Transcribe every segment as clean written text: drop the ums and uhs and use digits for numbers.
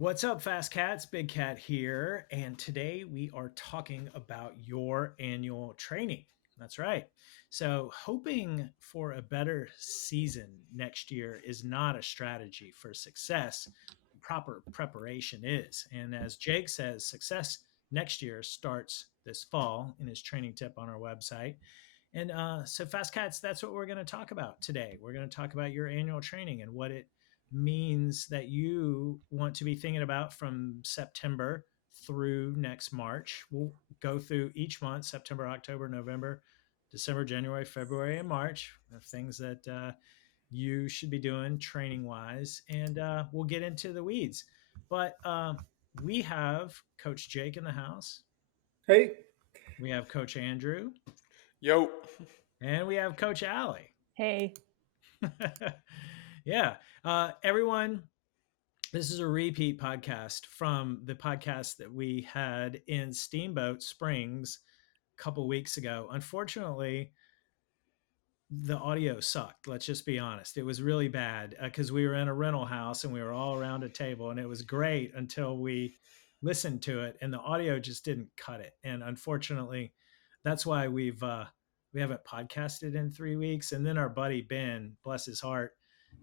What's up, FasCats? Big Cat here. And today we are talking about your annual training. That's right. So, hoping for a better season next year is not a strategy for success. Proper preparation is. And as Jake says, success next year starts this fall in his training tip on our website. And so, Fast Cats, that's what we're going to talk about today. We're going to talk about your annual training and what it means that you want to be thinking about from September through next March. We'll go through each month: September, October, November, December, January, February, and March, the things that you should be doing training wise. And we'll get into the weeds. But we have Coach Jake in the house, Hey, we have Coach Andrew, Yo. and we have Coach Allie. Hey. Yeah. Everyone, this is a repeat podcast from the podcast that we had in Steamboat Springs a couple weeks ago. Unfortunately, the audio sucked. Let's just be honest. It was really bad because we were in a rental house and we were all around a table, and it was great until we listened to it, and the audio just didn't cut it. And unfortunately, that's why we haven't podcasted in 3 weeks. And then our buddy Ben, bless his heart,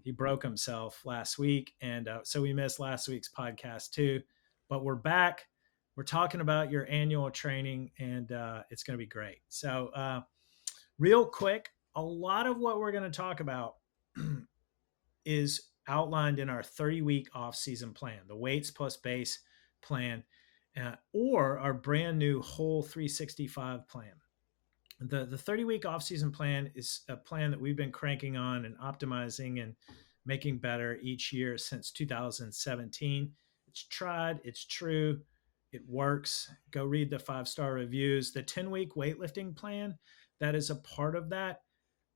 he broke himself last week, and so we missed last week's podcast too. But we're back. We're talking about your annual training, and it's going to be great. So, real quick, a lot of what we're going to talk about is outlined in our 30-week off-season plan, the weights plus base plan, or our brand new whole 365 plan. The 30-week off-season plan is a plan that we've been cranking on and optimizing and making better each year since 2017. It's tried, it's true, it works. Go read the 5-star reviews. The 10-week weightlifting plan that is a part of that,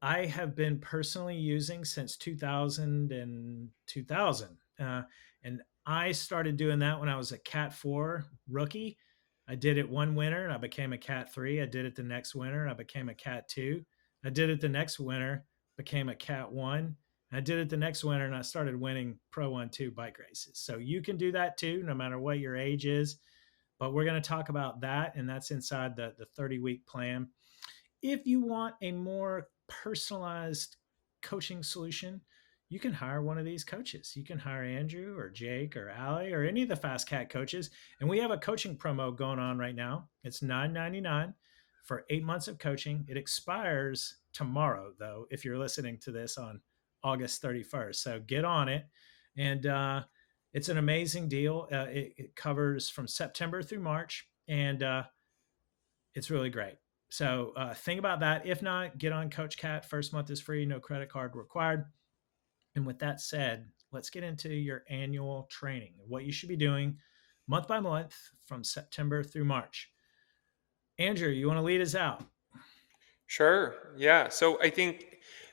I have been personally using since 2000 and 2000. And I started doing that when I was a Cat 4 rookie. I did it one winter and I became a Cat 3. I did it the next winter and I became a Cat 2. I did it the next winter, became a Cat 1. I did it the next winter and I started winning Pro 1-2 bike races. So you can do that too, no matter what your age is. But we're going to talk about that, and that's inside the 30-week plan. If you want a more personalized coaching solution, you can hire one of these coaches. You can hire Andrew or Jake or Allie or any of the FasCat coaches. And we have a coaching promo going on right now. It's $9.99 for 8 months of coaching. It expires tomorrow, though, if you're listening to this on August 31st. So get on it. And it's an amazing deal. It covers from September through March, and it's really great. So think about that. If not, get on CoachCat. First month is free, no credit card required. And with that said, let's get into your annual training, what you should be doing month by month from September through March. Andrew, you want to lead us out? Sure. Yeah. So I think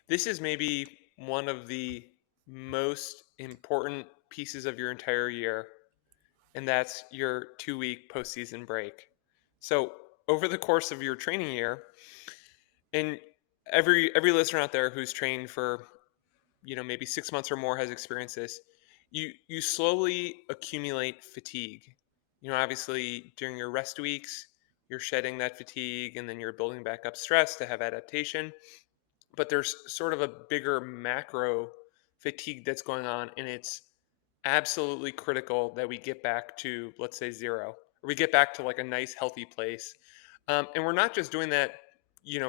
this is maybe one of the most important pieces of your entire year, and that's your 2-week postseason break. So over the course of your training year, and every listener out there who's trained for maybe 6 months or more has experienced this. You slowly accumulate fatigue. Obviously during your rest weeks, you're shedding that fatigue, and then you're building back up stress to have adaptation. But there's sort of a bigger macro fatigue that's going on, and it's absolutely critical that we get back to, let's say, zero, or we get back to like a nice healthy place. And we're not just doing that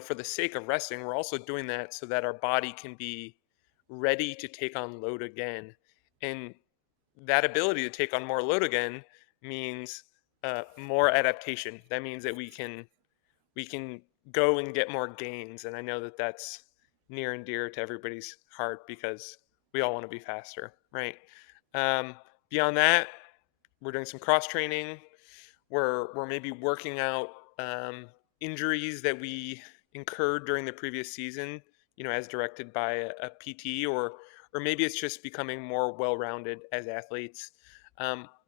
for the sake of resting. We're also doing that so that our body can be ready to take on load again. And that ability to take on more load again means more adaptation. That means that we can go and get more gains. And I know that that's near and dear to everybody's heart because we all want to be faster, right? Um, Beyond that, we're doing some cross training. We're maybe working out injuries that we incurred during the previous season, as directed by a PT, or maybe it's just becoming more well-rounded as athletes.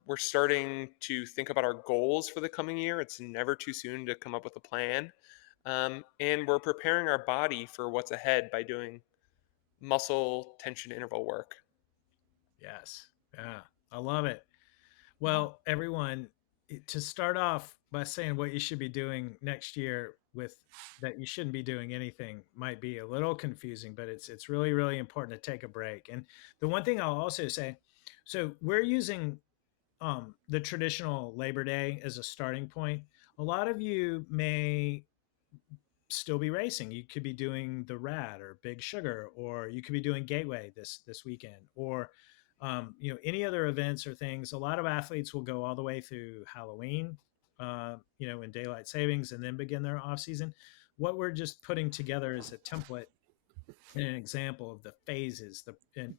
We're starting to think about our goals for the coming year. It's never too soon to come up with a plan. And we're preparing our body for what's ahead by doing muscle tension interval work. Yes. Yeah, I love it. Well, everyone, to start off by saying what you should be doing next year with that you shouldn't be doing anything might be a little confusing, but it's really really important to take a break. And the one thing I'll also say, so we're using the traditional Labor Day as a starting point. A lot of you may still be racing. You could be doing the Rad or Big Sugar, or you could be doing Gateway this weekend, or any other events or things. A lot of athletes will go all the way through Halloween, in daylight savings, and then begin their off season. What we're just putting together is a template and an example of the phases,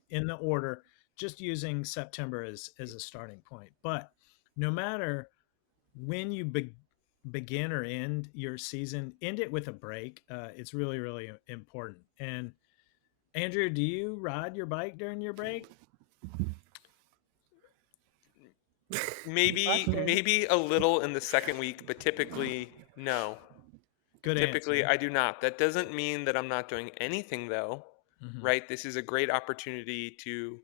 in the order, just using September as a starting point. But no matter when you begin or end your season, end it with a break. It's really, really important. And Andrew, do you ride your bike during your break? Maybe a little in the second week, but typically no. Good Typically, answer. I do not. That doesn't mean that I'm not doing anything, though, Hmm. right? This is a great opportunity to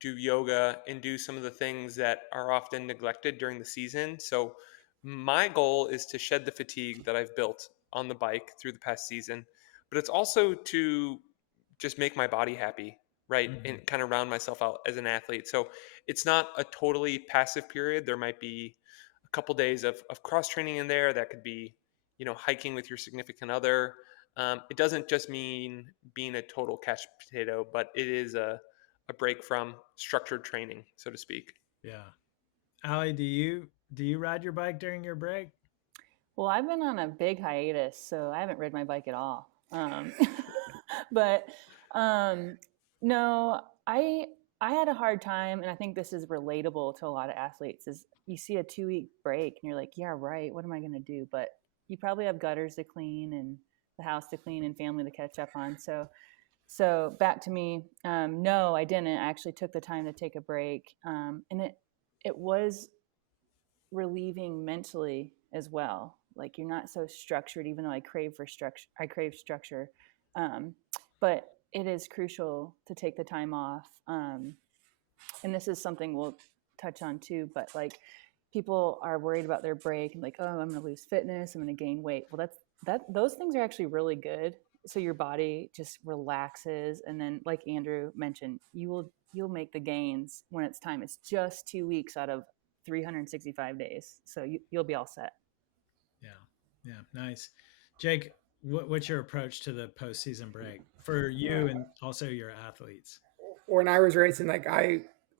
do yoga and do some of the things that are often neglected during the season. So, my goal is to shed the fatigue that I've built on the bike through the past season, but it's also to just make my body happy, right? Hmm. And kind of round myself out as an athlete. So, it's not a totally passive period. There might be a couple days of cross training in there. That could be, hiking with your significant other. It doesn't just mean being a total couch potato, but it is a break from structured training, so to speak. Yeah. Allie, do you ride your bike during your break? Well, I've been on a big hiatus, so I haven't ridden my bike at all. But um, no, I had a hard time, and I think this is relatable to a lot of athletes. Is you see a 2 week break, and you're like, yeah, right. What am I going to do? But you probably have gutters to clean and the house to clean and family to catch up on. So back to me. No, I didn't. I actually took the time to take a break, and it was relieving mentally as well. Like you're not so structured, even though I crave for structure. I crave structure, um, but it is crucial to take the time off. And this is something we'll touch on too. But like people are worried about their break and like, oh, I'm going to lose fitness. I'm going to gain weight. Well, those things are actually really good. So your body just relaxes, and then, like Andrew mentioned, you'll make the gains when it's time. It's just 2 weeks out of 365 days, so you'll be all set. Yeah. Yeah. Nice. Jake, what's your approach to the postseason break for you and also your athletes? When I was racing,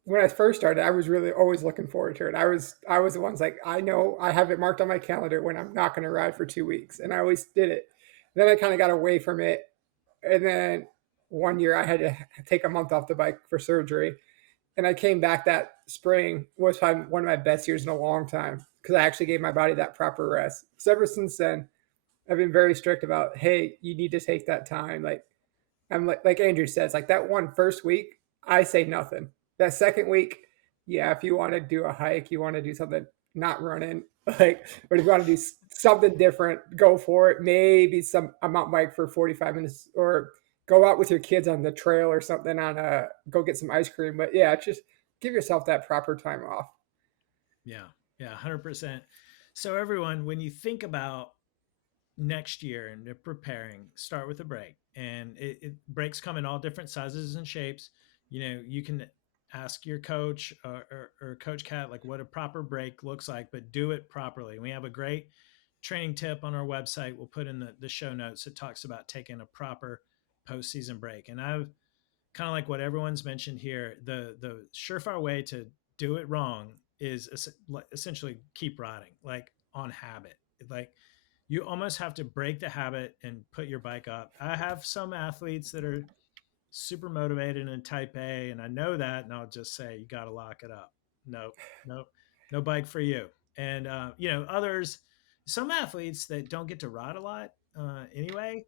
when I first started, I was really always looking forward to it. I was the ones like I know I have it marked on my calendar when I'm not going to ride for 2 weeks, and I always did it. Then I kind of got away from it, and then one year I had to take a month off the bike for surgery, and I came back that spring was probably one of my best years in a long time because I actually gave my body that proper rest. So ever since then, I've been very strict about, hey, you need to take that time. Like I'm like Andrew says, like that one first week, I say nothing. That second week, yeah, if you want to do a hike, you want to do something not running, like, but if you want to do something different, go for it. Maybe a mountain bike for 45 minutes, or go out with your kids on the trail or something on go get some ice cream. But yeah, just give yourself that proper time off. Yeah. Yeah. 100%. So everyone, when you think about next year and they're preparing, start with a break. And breaks come in all different sizes and shapes. You can ask your coach or Coach Cat like what a proper break looks like, but do it properly. We have a great training tip on our website. We'll put in the show notes. It talks about taking a proper postseason break. And I've kind of like what everyone's mentioned here. The surefire way to do it wrong is essentially keep riding, like on habit. Like you almost have to break the habit and put your bike up. I have some athletes that are super motivated in type A, and I know that, and I'll just say, you got to lock it up. Nope, nope, no bike for you. And, others, some athletes that don't get to ride a lot anyway,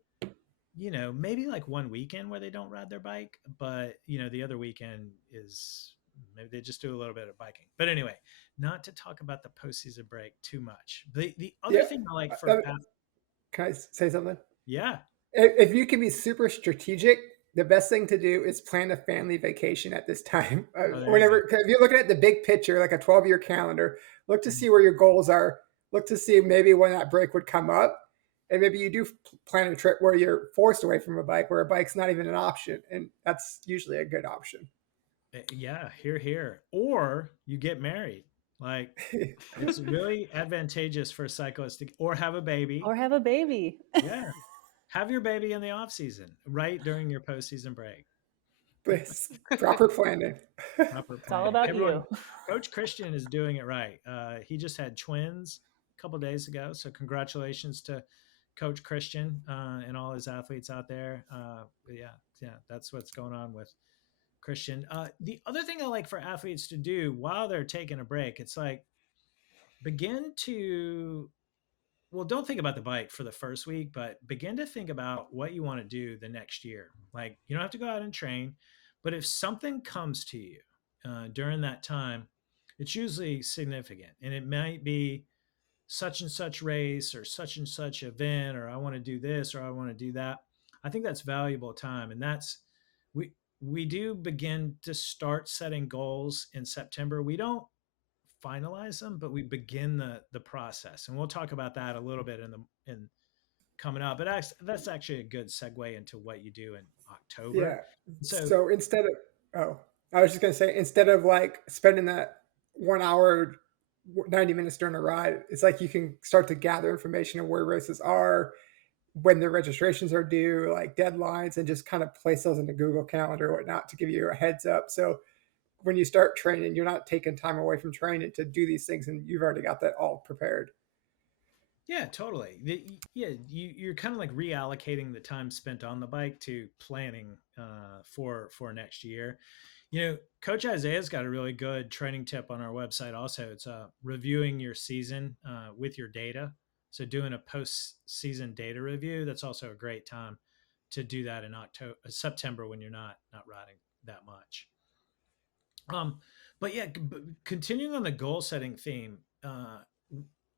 maybe like one weekend where they don't ride their bike, but, the other weekend is maybe they just do a little bit of biking. But anyway, not to talk about the postseason break too much. The other Yeah. thing I like Uh, for Can I say something? yeah. If you can be super strategic, the best thing to do is plan a family vacation at this time. Oh, there you Whenever, if you're looking at the big picture, like a 12-year calendar, look to go. see where your goals are. Look to see maybe when that break would come up. And maybe you do plan a trip where you're forced away from a bike, where a bike's not even an option. And that's usually a good option. Yeah, here. Or you get married. Like, it's really advantageous for cyclists to, or have a baby. Or have a baby. Yeah. Have your baby in the off season, right during your postseason break. Proper planning. Proper It's all planning. about Everyone, you. Coach Christian is doing it right. He just had twins a couple days ago, so congratulations to Coach Christian and all his athletes out there. Yeah, that's what's going on with Christian. The other thing I like for athletes to do while they're taking a break, it's like begin to, well, don't think about the bike for the first week, but begin to think about what you want to do the next year. Like, you don't have to go out and train, but if something comes to you during that time, it's usually significant, and it might be such and such race or such and such event, or I want to do this or I want to do that. I think that's valuable time, and that's we do begin to start setting goals in September. We don't finalize them, but we begin the process, and we'll talk about that a little bit in coming up. But that's actually a good segue into what you do in October. Yeah. So So I was just going to say, instead of like spending that 1 hour, 90 minutes during a ride, it's like you can start to gather information on where races are, when the registrations are due, like deadlines, and just kind of place those in the Google Calendar or whatnot to give you a heads up. So when you start training, you're not taking time away from training to do these things, and you've already got that all prepared. yeah, totally. You're kind of like reallocating the time spent on the bike to planning for next year. Coach Isaiah's got a really good training tip on our website. Also, it's reviewing your season with your data. So doing a post-season data review. That's also a great time to do that in September when you're not riding that much. But yeah, continuing on the goal setting theme.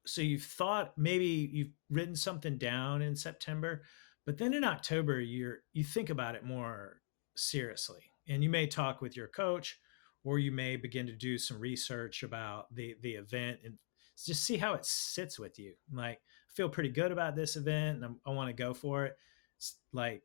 So you've thought maybe you've written something down in September, but then in October you think about it more seriously, and you may talk with your coach, or you may begin to do some research about the event and just see how it sits with you. Like, I feel pretty good about this event, and I want to go for it. It's like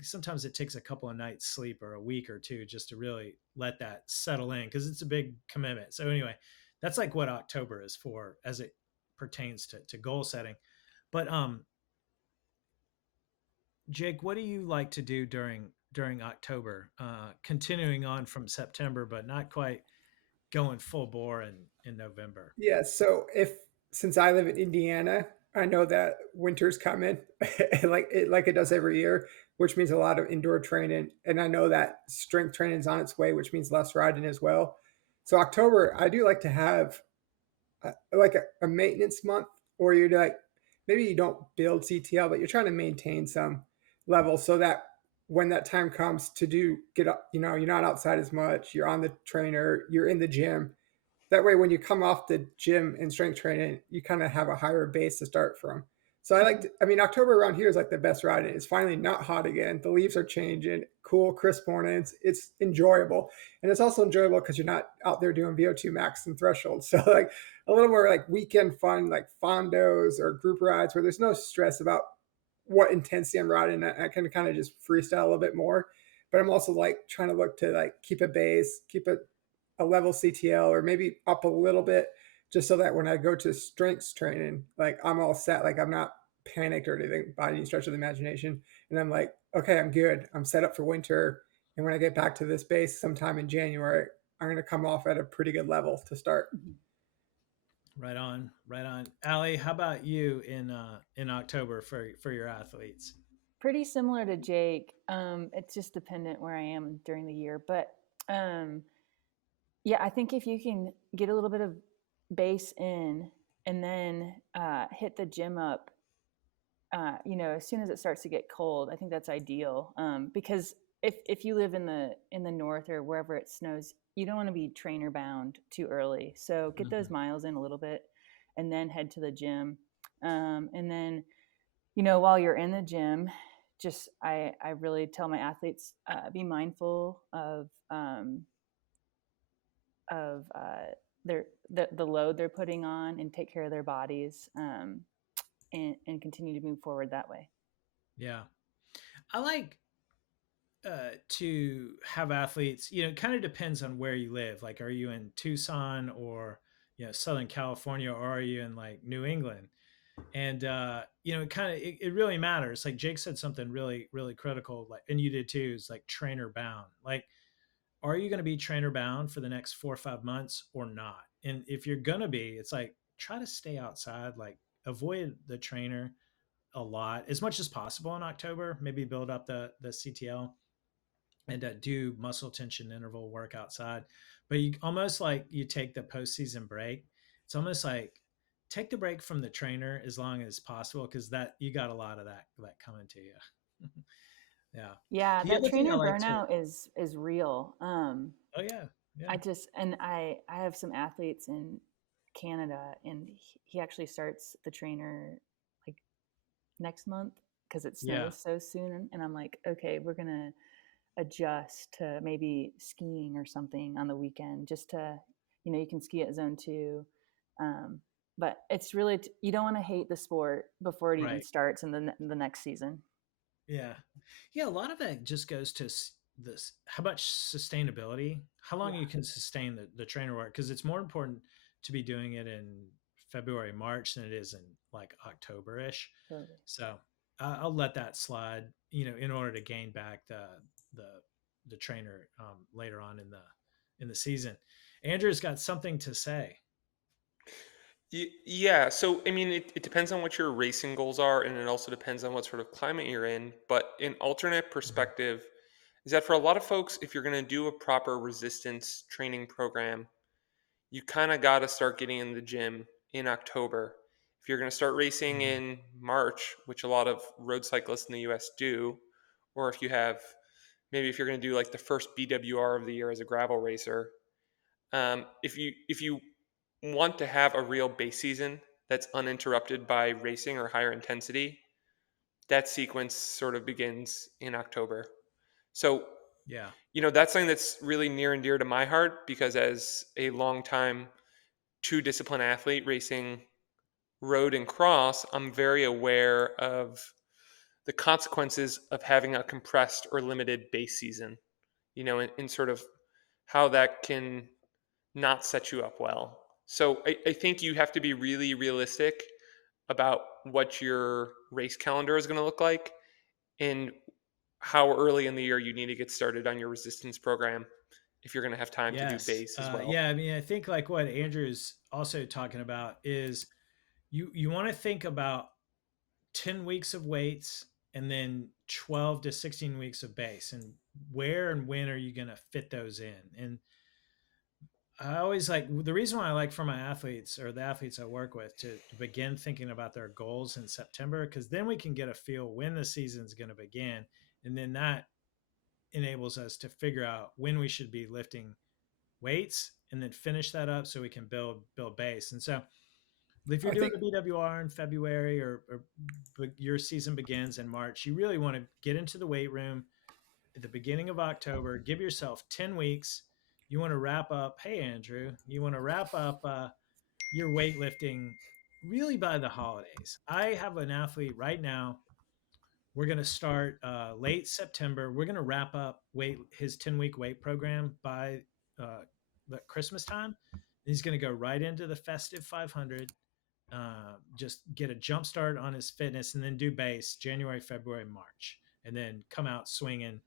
sometimes it takes a couple of nights sleep or a week or two just to really let that settle in, because it's a big commitment. So anyway, that's like what October is for as it pertains to goal setting. But Jake, what do you like to do during October, continuing on from September, but not quite going full bore in November? Yeah. So since I live in Indiana, I know that winter's coming like it does every year, which means a lot of indoor training. And I know that strength training is on its way, which means less riding as well. So October, I do like to have like a maintenance month, or you're like, maybe you don't build CTL, but you're trying to maintain some level so that when that time comes to get up, you're not outside as much, you're on the trainer, you're in the gym. That way, when you come off the gym and strength training, you kind of have a higher base to start from. So October around here is like the best riding. It's finally not hot again. The leaves are changing, cool, crisp mornings. It's enjoyable. And it's also enjoyable because you're not out there doing VO2 max and thresholds. So like a little more like weekend fun, like fondos or group rides where there's no stress about what intensity I'm riding. I can kind of just freestyle a little bit more. But I'm also like trying to look to like keep a base, keep a level CTL, or maybe up a little bit, just so that when I go to strengths training, like I'm all set, like I'm not panicked or anything by any stretch of the imagination. And I'm like, okay, I'm good. I'm set up for winter. And when I get back to this base sometime in January, I'm going to come off at a pretty good level to start. Right on. Allie, how about you in October for your athletes? Pretty similar to Jake. It's just dependent where I am during the year, but yeah, I think if you can get a little bit of base in and then hit the gym up, as soon as it starts to get cold, I think that's ideal. Because if you live in the north or wherever it snows, you don't want to be trainer bound too early. So get those miles in a little bit, and then head to the gym. And then, while you're in the gym, I really tell my athletes, be mindful of the load they're putting on, and take care of their bodies, and continue to move forward that way. Yeah. I like to have athletes, it kind of depends on where you live. Like, are you in Tucson or, Southern California, or are you in like New England? And, it really matters. Like Jake said something really, really critical, like, and you did too, is like trainer bound. Like, are you going to be trainer bound for the next 4 or 5 months or not? And if you're going to be, it's like, try to stay outside, like avoid the trainer a lot as much as possible in October, maybe build up the CTL and do muscle tension interval work outside. But you almost like you take the postseason break. It's almost like take the break from the trainer as long as possible, because that you got a lot of that coming to you. Yeah. Yeah, The that other thing I trainer like to, burnout is real. oh yeah, yeah, I have some athletes in Canada, and he actually starts the trainer like next month because it yeah, snows so soon. And I'm like, okay, we're gonna adjust to maybe skiing or something on the weekend, just to, you can ski at zone 2. But it's really, you don't want to hate the sport before it even right. starts in the next season. Yeah. Yeah. A lot of that just goes to this, how much sustainability, how long Yeah, you can sustain the trainer work. Cause it's more important to be doing it in February, March than it is in like October ish. totally. So I'll let that slide, in order to gain back the, the trainer later on in the season. Andrew's got something to say. Yeah, so I mean, it depends on what your racing goals are, and it also depends on what sort of climate you're in. But an alternate Mhm. perspective is that for a lot of folks, if you're going to do a proper resistance training program, you kind of got to start getting in the gym in October. If you're going to start racing Mhm. in March, which a lot of road cyclists in the US do, or if you have maybe if you're going to do like the first BWR of the year as a gravel racer, if you want to have a real base season that's uninterrupted by racing or higher intensity, that sequence sort of begins in October. So, Yeah. that's something that's really near and dear to my heart because as a long time two discipline athlete racing road and cross, I'm very aware of the consequences of having a compressed or limited base season, in sort of how that can not set you up well. So I think you have to be really realistic about what your race calendar is going to look like and how early in the year you need to get started on your resistance program if you're going to have time to do Yes. base as well. Yeah. I mean, I think like what Andrew's also talking about is you want to think about 10 weeks of weights and then 12 to 16 weeks of base, and where and when are you going to fit those in? And I always like, the reason why I like for my athletes or the athletes I work with to begin thinking about their goals in September, because then we can get a feel when the season's going to begin. And then that enables us to figure out when we should be lifting weights and then finish that up so we can build base. And so if you're I doing think the BWR in February, or your season begins in March, you really want to get into the weight room at the beginning of October. Give yourself 10 weeks. You want to wrap up. Hey, Andrew, you want to wrap up your weightlifting really by the holidays. I have an athlete right now. We're going to start late September. We're going to wrap up his 10-week weight program by the Christmas time. He's going to go right into the festive 500, just get a jump start on his fitness, and then do base January, February, March, and then come out swinging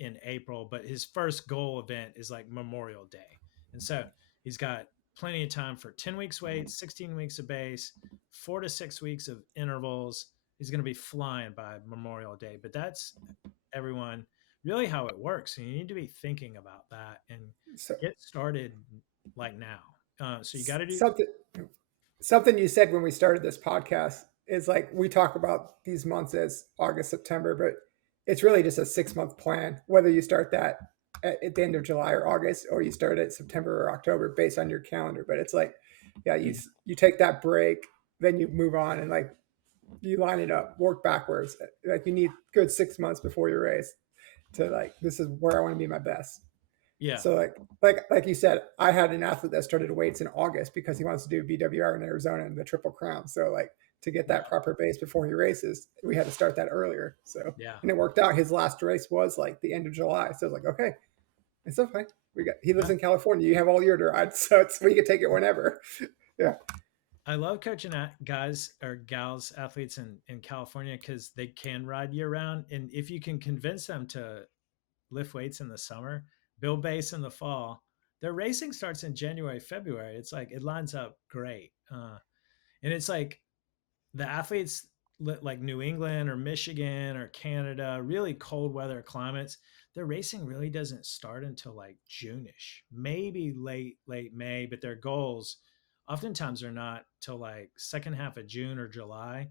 in April. But his first goal event is like Memorial Day. And so he's got plenty of time for 10 weeks weight, 16 weeks of base, 4 to 6 weeks of intervals. He's going to be flying by Memorial Day. But that's, everyone, really how it works. And you need to be thinking about that and so, get started like now. So you got to do, something something you said when we started this podcast is like we talk about these months as August, September, but it's really just a 6 month plan, whether you start that at the end of July or August, or you start at September or October based on your calendar. But it's like, yeah, you take that break, then you move on, and like you line it up, work backwards. Like you need good 6 months before your race to like, this is where I want to be my best. Yeah. So like you said, I had an athlete that started weights in August because he wants to do BWR in Arizona and the Triple Crown. So like to get that proper base before he races, we had to start that earlier. So Yeah. and it worked out. His last race was like the end of July. So I was like, okay, it's okay. He lives in California. You have all year to ride, so we can take it whenever. Yeah. I love coaching guys or gals, athletes in California because they can ride year round. And if you can convince them to lift weights in the summer, build base in the fall, their racing starts in January, February. It's like it lines up great. And it's like the athletes like New England or Michigan or Canada, really cold weather climates, their racing really doesn't start until like June-ish, maybe late May, but their goals oftentimes are not till like second half of June or July.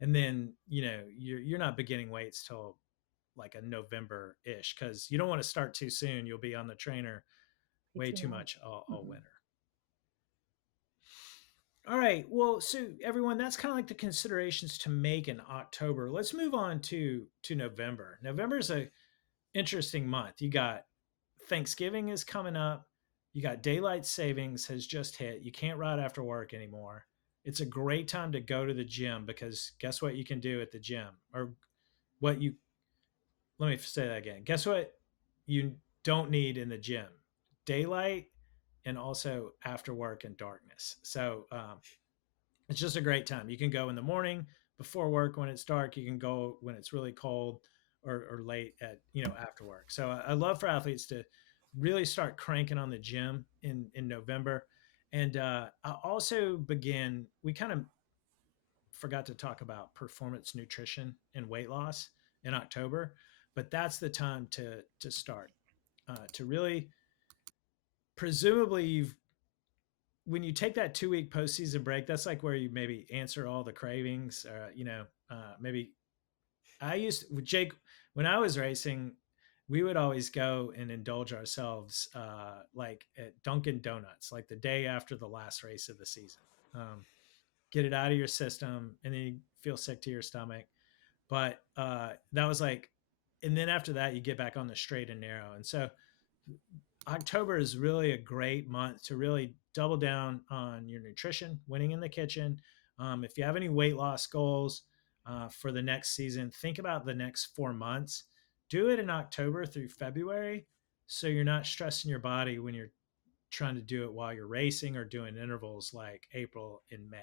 And then, you're not beginning weights till like a November-ish because you don't want to start too soon. You'll be on the trainer way too much all winter. All right. Well, so everyone, that's kind of like the considerations to make in October. Let's move on to November. November is a interesting month. You got Thanksgiving is coming up. You got daylight savings has just hit. You can't ride after work anymore. It's a great time to go to the gym because guess what you can do at the gym or what you let me say that again. Guess what you don't need in the gym? Daylight and also after work and darkness. So it's just a great time. You can go in the morning before work when it's dark. You can go when it's really cold or late at, after work. So I love for athletes to really start cranking on the gym in November. And I also we kind of forgot to talk about performance nutrition and weight loss in October, but that's the time to start, to really, presumably when you take that 2 week postseason break, that's like where you maybe answer all the cravings. Maybe I used with Jake when I was racing, we would always go and indulge ourselves like at Dunkin' Donuts, like the day after the last race of the season. Get it out of your system, and then you feel sick to your stomach. But that was like, and then after that, you get back on the straight and narrow. And so October is really a great month to really double down on your nutrition, winning in the kitchen. If you have any weight loss goals for the next season, think about the next 4 months. Do it in October through February so you're not stressing your body when you're trying to do it while you're racing or doing intervals like April and May.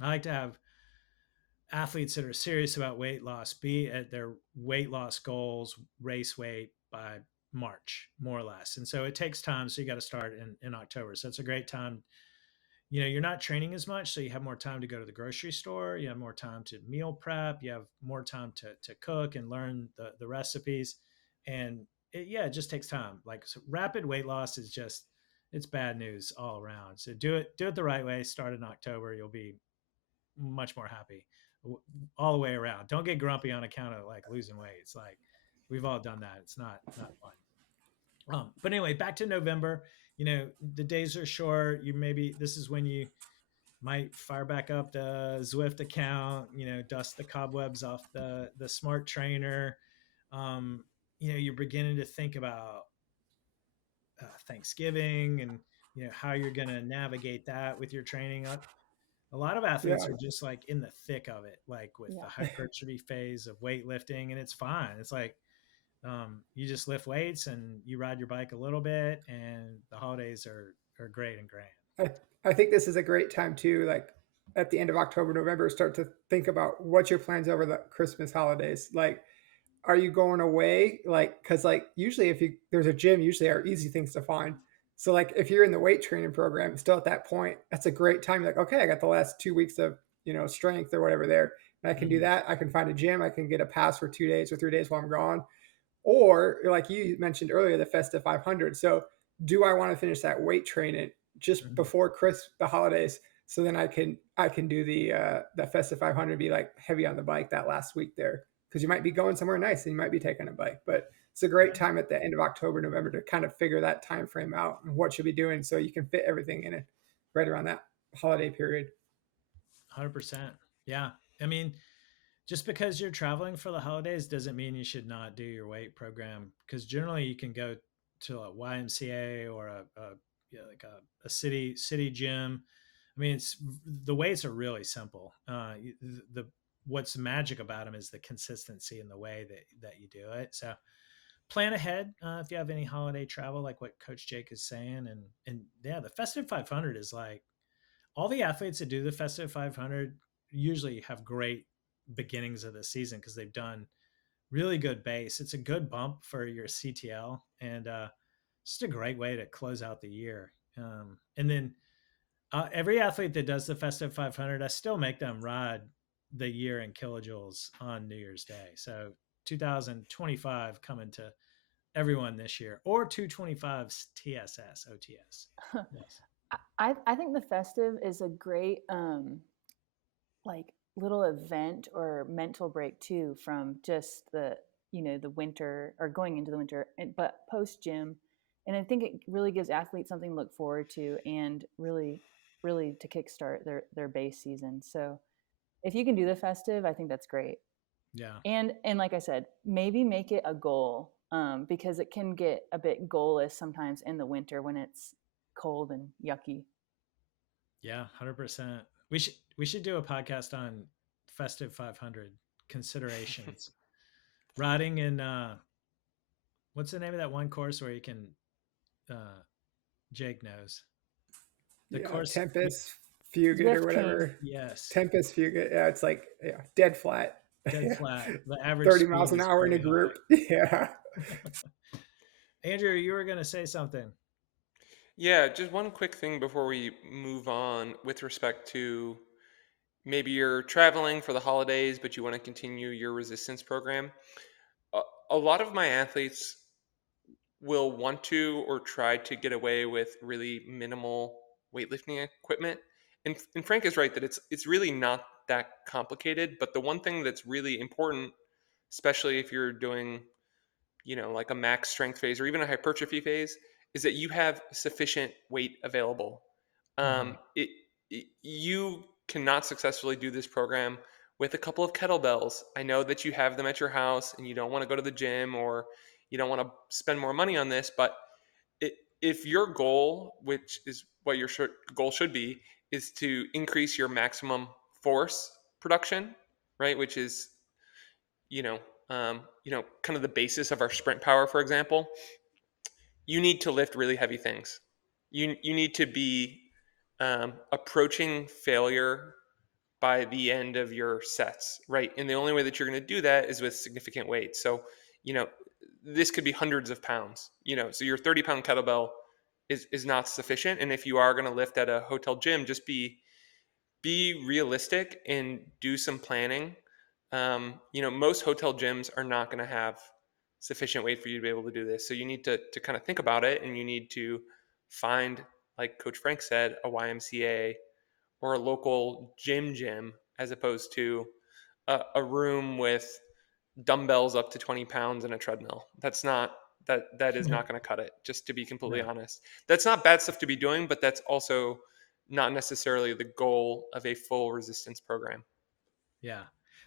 I like to have athletes that are serious about weight loss be at their weight loss goals, race weight by March, more or less. And so it takes time. So you got to start in October. So it's a great time. You're not training as much. So you have more time to go to the grocery store. You have more time to meal prep. You have more time to cook and learn the recipes. And it just takes time. Like so rapid weight loss is just, it's bad news all around. So do it the right way. Start in October. You'll be much more happy all the way around. Don't get grumpy on account of like losing weight. It's like we've all done that. It's not fun. But anyway, back to November. The days are short. This is when you might fire back up the Zwift account. Dust the cobwebs off the smart trainer. You're beginning to think about Thanksgiving and how you're going to navigate that with your training. A lot of athletes are just like in the thick of it, like with the hypertrophy phase of weightlifting, and it's fine. It's like you just lift weights and you ride your bike a little bit, and the holidays are great and grand. I think this is a great time too, like at the end of October, November, start to think about what's your plans over the Christmas holidays. Like, are you going away? Like, cause like usually there's a gym, usually are easy things to find. So like if you're in the weight training program, still at that point, that's a great time. Like, okay, I got the last 2 weeks of, strength or whatever there. And I can do that. I can find a gym. I can get a pass for 2 days or 3 days while I'm gone. Or like you mentioned earlier, the Festa 500. So do I want to finish that weight training just before the holidays? So then I can do the Festa 500, be like heavy on the bike that last week there. Because you might be going somewhere nice and you might be taking a bike. But it's a great time at the end of October, November to kind of figure that time frame out and what you'll be doing so you can fit everything in it right around that holiday period. 100%. Yeah. I mean, just because you're traveling for the holidays doesn't mean you should not do your weight program, because generally you can go to a YMCA or like a city gym. I mean, it's the weights are really simple. The what's magic about them is the consistency in the way that you do it. So plan ahead if you have any holiday travel, like what Coach Jake is saying, and yeah, the Festive 500 is like all the athletes that do the Festive 500 usually have great beginnings of the season because they've done really good base. It's a good bump for your CTL, and just a great way to close out the year. And then every athlete that does the Festive 500, I still make them ride the year in kilojoules on New Year's Day. So 2025 coming to everyone this year, or 225's TSS OTS. Yes. I think the festive is a great like little event or mental break too from just the the winter or going into the winter, but post gym. And I think it really gives athletes something to look forward to and really to kickstart their base season. So if you can do the festive, I think that's great. Yeah. And like I said, maybe make it a goal, because it can get a bit goalless sometimes in the winter when it's cold and yucky. Yeah, 100%. We should do a podcast on Festive 500 considerations. Riding in what's the name of that one course where you can Jake knows. The course Tempest Fugit Drift or whatever. King. Yes. Tempest Fugit. Yeah, it's like dead flat. Dead flat. The average 30 miles an is hour in a very group. high. Yeah. Andrew, you were going to say something. Yeah, just one quick thing before we move on with respect to maybe you're traveling for the holidays, but you want to continue your resistance program. A lot of my athletes will want to or try to get away with really minimal weightlifting equipment. And Frank is right that it's really not that complicated. But the one thing that's really important, especially if you're doing, like a max strength phase or even a hypertrophy phase, is that you have sufficient weight available. You cannot successfully do this program with a couple of kettlebells. I know that you have them at your house and you don't want to go to the gym or you don't want to spend more money on this, but if your goal, which is what your goal should be, is to increase your maximum force production, right? Which is, kind of the basis of our sprint power, for example. You need to lift really heavy things. You need to be approaching failure by the end of your sets, right? And the only way that you're going to do that is with significant weight. So, this could be hundreds of pounds, so your 30-pound kettlebell is not sufficient. And if you are going to lift at a hotel gym, just be realistic and do some planning. Most hotel gyms are not going to have sufficient weight for you to be able to do this. So you need to kind of think about it, and you need to find, like Coach Frank said, a YMCA or a local gym, as opposed to a room with dumbbells up to 20 pounds and a treadmill. That's not, that is not going to cut it, just to be completely honest. That's not bad stuff to be doing, but that's also not necessarily the goal of a full resistance program. Yeah.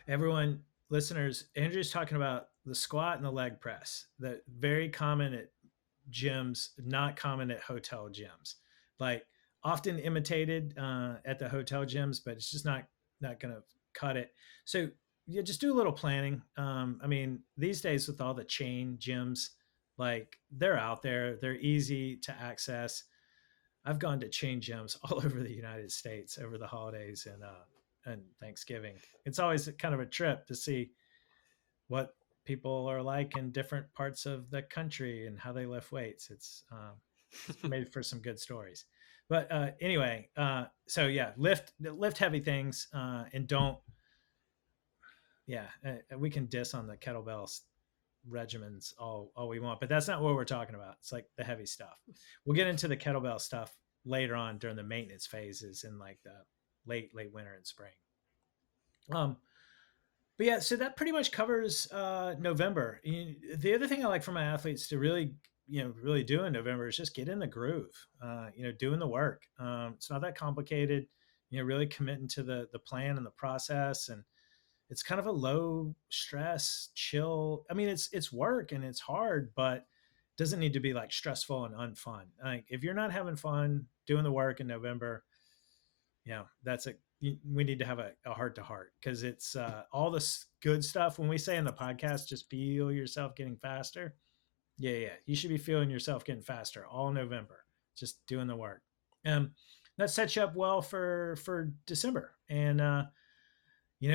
Everyone, listeners, Andrew's talking about the squat and the leg press. That very common at gyms, not common at hotel gyms. Like often imitated at the hotel gyms, but it's just not going to cut it. So yeah, just do a little planning. I mean, these days with all the chain gyms, like they're out there, they're easy to access. I've gone to chain gyms all over the United States over the holidays and Thanksgiving. It's always kind of a trip to see what people are like in different parts of the country and how they lift weights. It's made for some good stories. But anyway, so yeah, lift heavy things and don't. Yeah, we can diss on the kettlebells regimens all we want, but that's not what we're talking about. It's like the heavy stuff. We'll get into the kettlebell stuff later on during the maintenance phases in like the late winter and spring. But yeah, so that pretty much covers November. The other thing I like for my athletes to really do in November is just get in the groove. Doing the work. It's not that complicated. Really committing to the plan and the process, and it's kind of a low stress, chill. I mean, it's work and it's hard, but it doesn't need to be like stressful and unfun. Like if you're not having fun doing the work in November, that's we need to have a heart to heart, because it's all this good stuff. When we say in the podcast, just feel yourself getting faster. Yeah. You should be feeling yourself getting faster all November, just doing the work. That sets you up well for December. And,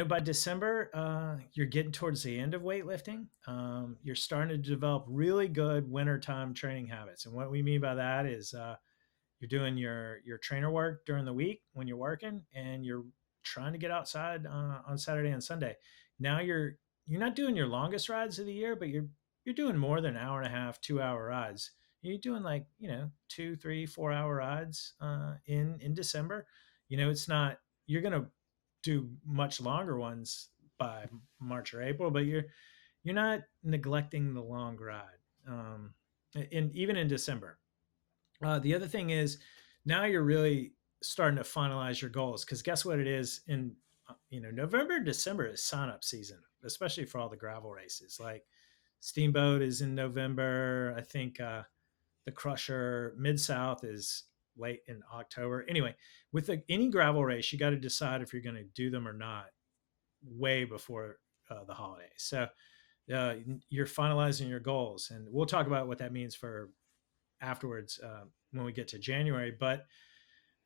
by December, you're getting towards the end of weightlifting. You're starting to develop really good wintertime training habits. And what we mean by that is you're doing your trainer work during the week when you're working, and you're trying to get outside on Saturday and Sunday. Now you're not doing your longest rides of the year, but you're doing more than an hour and a half, 2 hour rides. You're doing like 2, 3, 4 hour rides in December. It's not, you're gonna do much longer ones by March or April, but you're not neglecting the long ride. Even in December. The other thing is, now you're really starting to finalize your goals, because guess what it is in November and December is sign up season, especially for all the gravel races. Like Steamboat is in November. I think the Crusher Mid-South is late in October. Anyway, with any gravel race, you got to decide if you're going to do them or not way before the holidays. So you're finalizing your goals, and we'll talk about what that means for afterwards when we get to January. But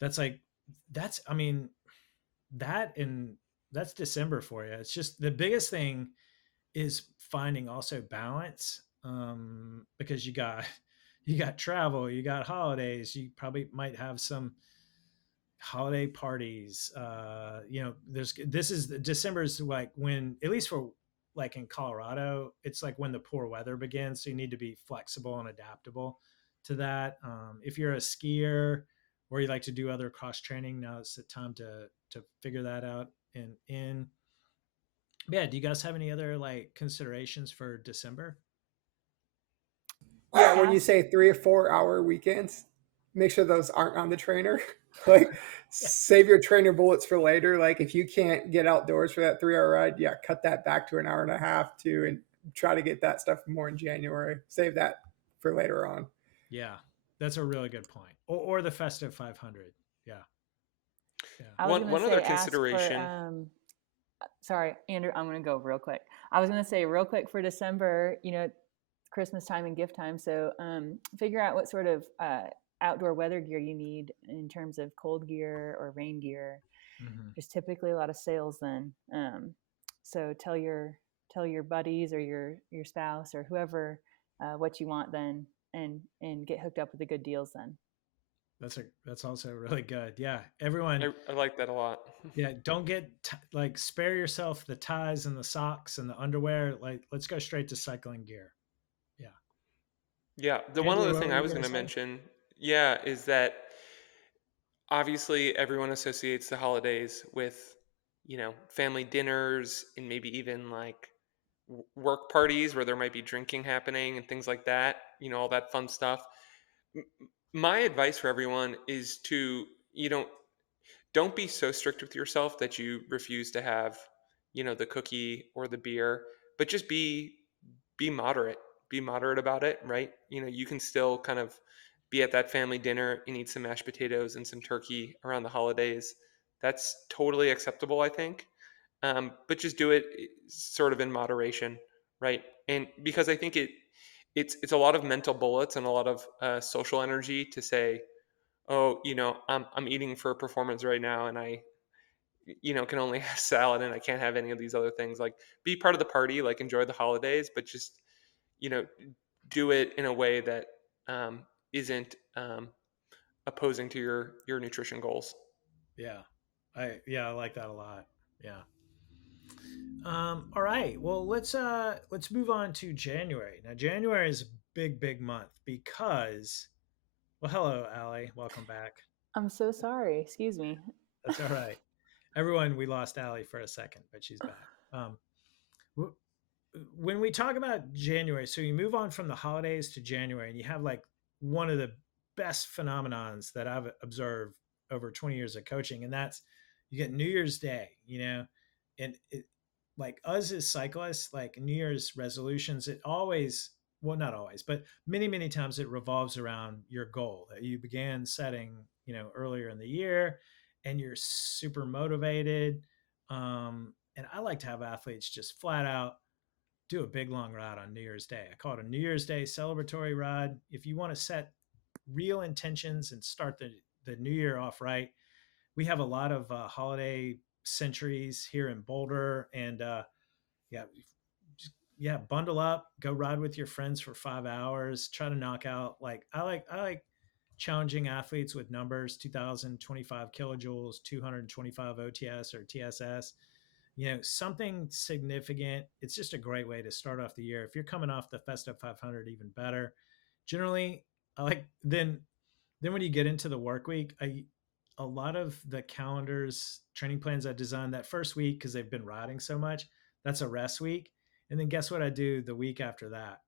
that's December for you. It's just the biggest thing is finding also balance, because you got travel, you got holidays, you probably might have some holiday parties. December is like when, at least for like in Colorado, it's like when the poor weather begins. So you need to be flexible and adaptable to that. If you're a skier or you like to do other cross training, now it's the time to figure that out. And yeah, do you guys have any other like considerations for December? Yeah, when you say 3 or 4 hour weekends, make sure those aren't on the trainer. Like, save your trainer bullets for later. Like, if you can't get outdoors for that 3 hour ride, yeah, cut that back to an hour and a half too, and try to get that stuff more in January. Save that for later on. Yeah, that's a really good point. Or the festive 500. Yeah. One other consideration. Sorry, Andrew, I'm going to go real quick. I was going to say real quick for December, Christmas time and gift time. So figure out what sort of outdoor weather gear you need in terms of cold gear or rain gear. Mm-hmm. There's typically a lot of sales then. So tell your buddies or your spouse or whoever what you want then, and get hooked up with the good deals then. That's also really good. Yeah, everyone. I like that a lot. Yeah, don't get spare yourself the ties and the socks and the underwear. Like, let's go straight to cycling gear. Yeah. Yeah, one other thing I was going to mention, is that obviously everyone associates the holidays with, family dinners and maybe even like work parties where there might be drinking happening and things like that, all that fun stuff. My advice for everyone is to, don't be so strict with yourself that you refuse to have, the cookie or the beer, but just be moderate. Be moderate about it, right? You can still kind of be at that family dinner and eat some mashed potatoes and some turkey around the holidays. That's totally acceptable, I think. But just do it sort of in moderation, right? And because I think it's a lot of mental bullets and a lot of social energy to say, oh, I'm eating for performance right now, and I, can only have salad and I can't have any of these other things. Like, be part of the party, like enjoy the holidays, but just, do it in a way that isn't opposing to your nutrition goals. Yeah. I like that a lot. Yeah. All right. Well, let's move on to January. Now, January is a big month because, well, hello, Allie. Welcome back. I'm so sorry. Excuse me. That's all right. Everyone, we lost Allie for a second, but she's back. When we talk about January, so you move on from the holidays to January, and you have like one of the best phenomenons that I've observed over 20 years of coaching, and that's you get New Year's Day, and like us as cyclists, like New Year's resolutions, it always, well, not always, but many, many times it revolves around your goal that you began setting, earlier in the year, and you're super motivated. And I like to have athletes just flat out do a big long ride on New Year's Day. I call it a New Year's Day celebratory ride. If you want to set real intentions and start the new year off right, we have a lot of holiday centuries here in Boulder, and yeah, yeah, bundle up, go ride with your friends for 5 hours, try to knock out, like I like challenging athletes with numbers: 2025 kilojoules, 225 OTS or TSS, something significant. It's just a great way to start off the year. If you're coming off the Festa 500, even better. Generally, I like then when you get into the work week, a lot of the calendars, training plans I designed that first week, because they've been riding so much, that's a rest week. And then guess what I do the week after that?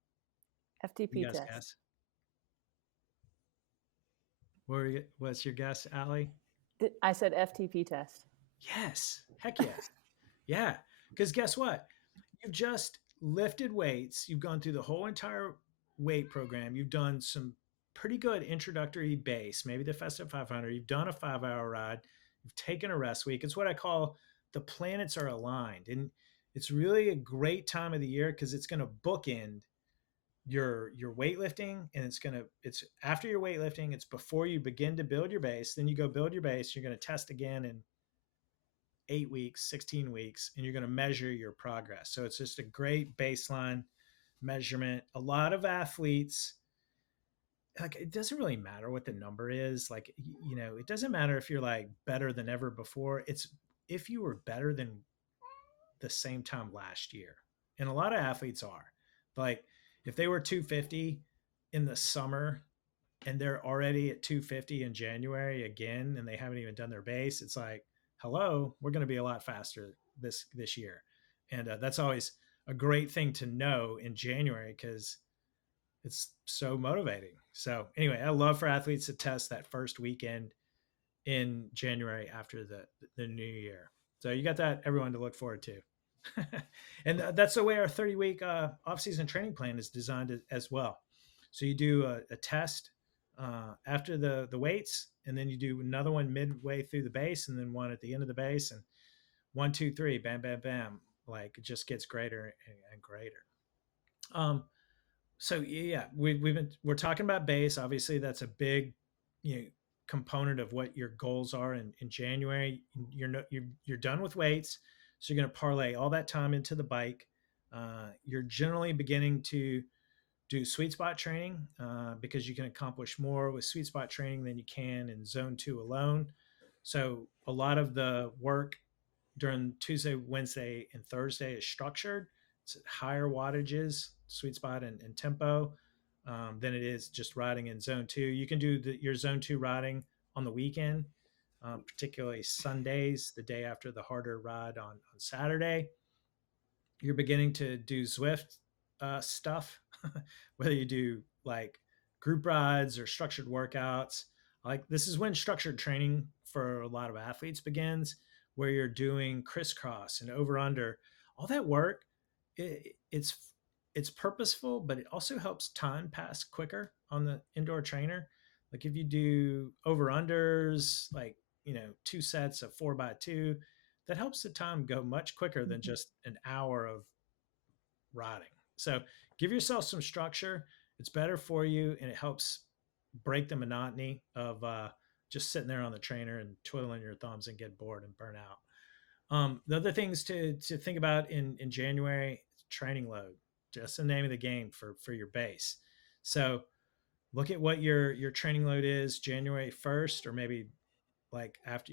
You FTP guys test. guess. What's your guess, Allie? I said FTP test. Yes. Heck yes. Yeah. Because guess what? You've just lifted weights. You've gone through the whole entire weight program. You've done some pretty good introductory base, maybe the Festa 500. You've done a 5-hour ride. You've taken a rest week. It's what I call the planets are aligned. And it's really a great time of the year because it's going to bookend your weightlifting, and it's after your weightlifting, it's before you begin to build your base. Then you go build your base. You're going to test again in 8 weeks, 16 weeks, and you're going to measure your progress. So it's just a great baseline measurement. A lot of athletes, like, it doesn't really matter what the number is. Like, it doesn't matter if you're like better than ever before. It's if you were better than the same time last year. And a lot of athletes are. Like, if they were 250 in the summer and they're already at 250 in January again, and they haven't even done their base, it's like, hello, we're going to be a lot faster this year. And that's always a great thing to know in January, because it's so motivating. So anyway, I love for athletes to test that first weekend in January after the new year. So you got that, everyone, to look forward to. And that's the way our 30-week off-season training plan is designed as well. So you do a test after the weights, and then you do another one midway through the base, and then one at the end of the base, and 1, 2, 3, bam, bam, bam. Like, it just gets greater and greater. So yeah, we're talking about base. Obviously, that's a big, component of what your goals are in January. You're done with weights, so you're going to parlay all that time into the bike. You're generally beginning to do sweet spot training because you can accomplish more with sweet spot training than you can in zone 2 alone. So a lot of the work during Tuesday, Wednesday, and Thursday is structured. It's higher wattages, sweet spot, and tempo than it is just riding in zone 2. You can do your zone 2 riding on the weekend, particularly Sundays, the day after the harder ride on Saturday. You're beginning to do Zwift stuff, whether you do like group rides or structured workouts. Like, this is when structured training for a lot of athletes begins, where you're doing crisscross and over under. All that work, it's purposeful, but it also helps time pass quicker on the indoor trainer. Like, if you do over unders, like, 2 sets of 4x2, that helps the time go much quicker than just an hour of riding. So give yourself some structure. It's better for you, and it helps break the monotony of just sitting there on the trainer and twiddling your thumbs and get bored and burn out. The other things to think about in January: training load. Just the name of the game for your base. So look at what your training load is January 1st, or maybe like after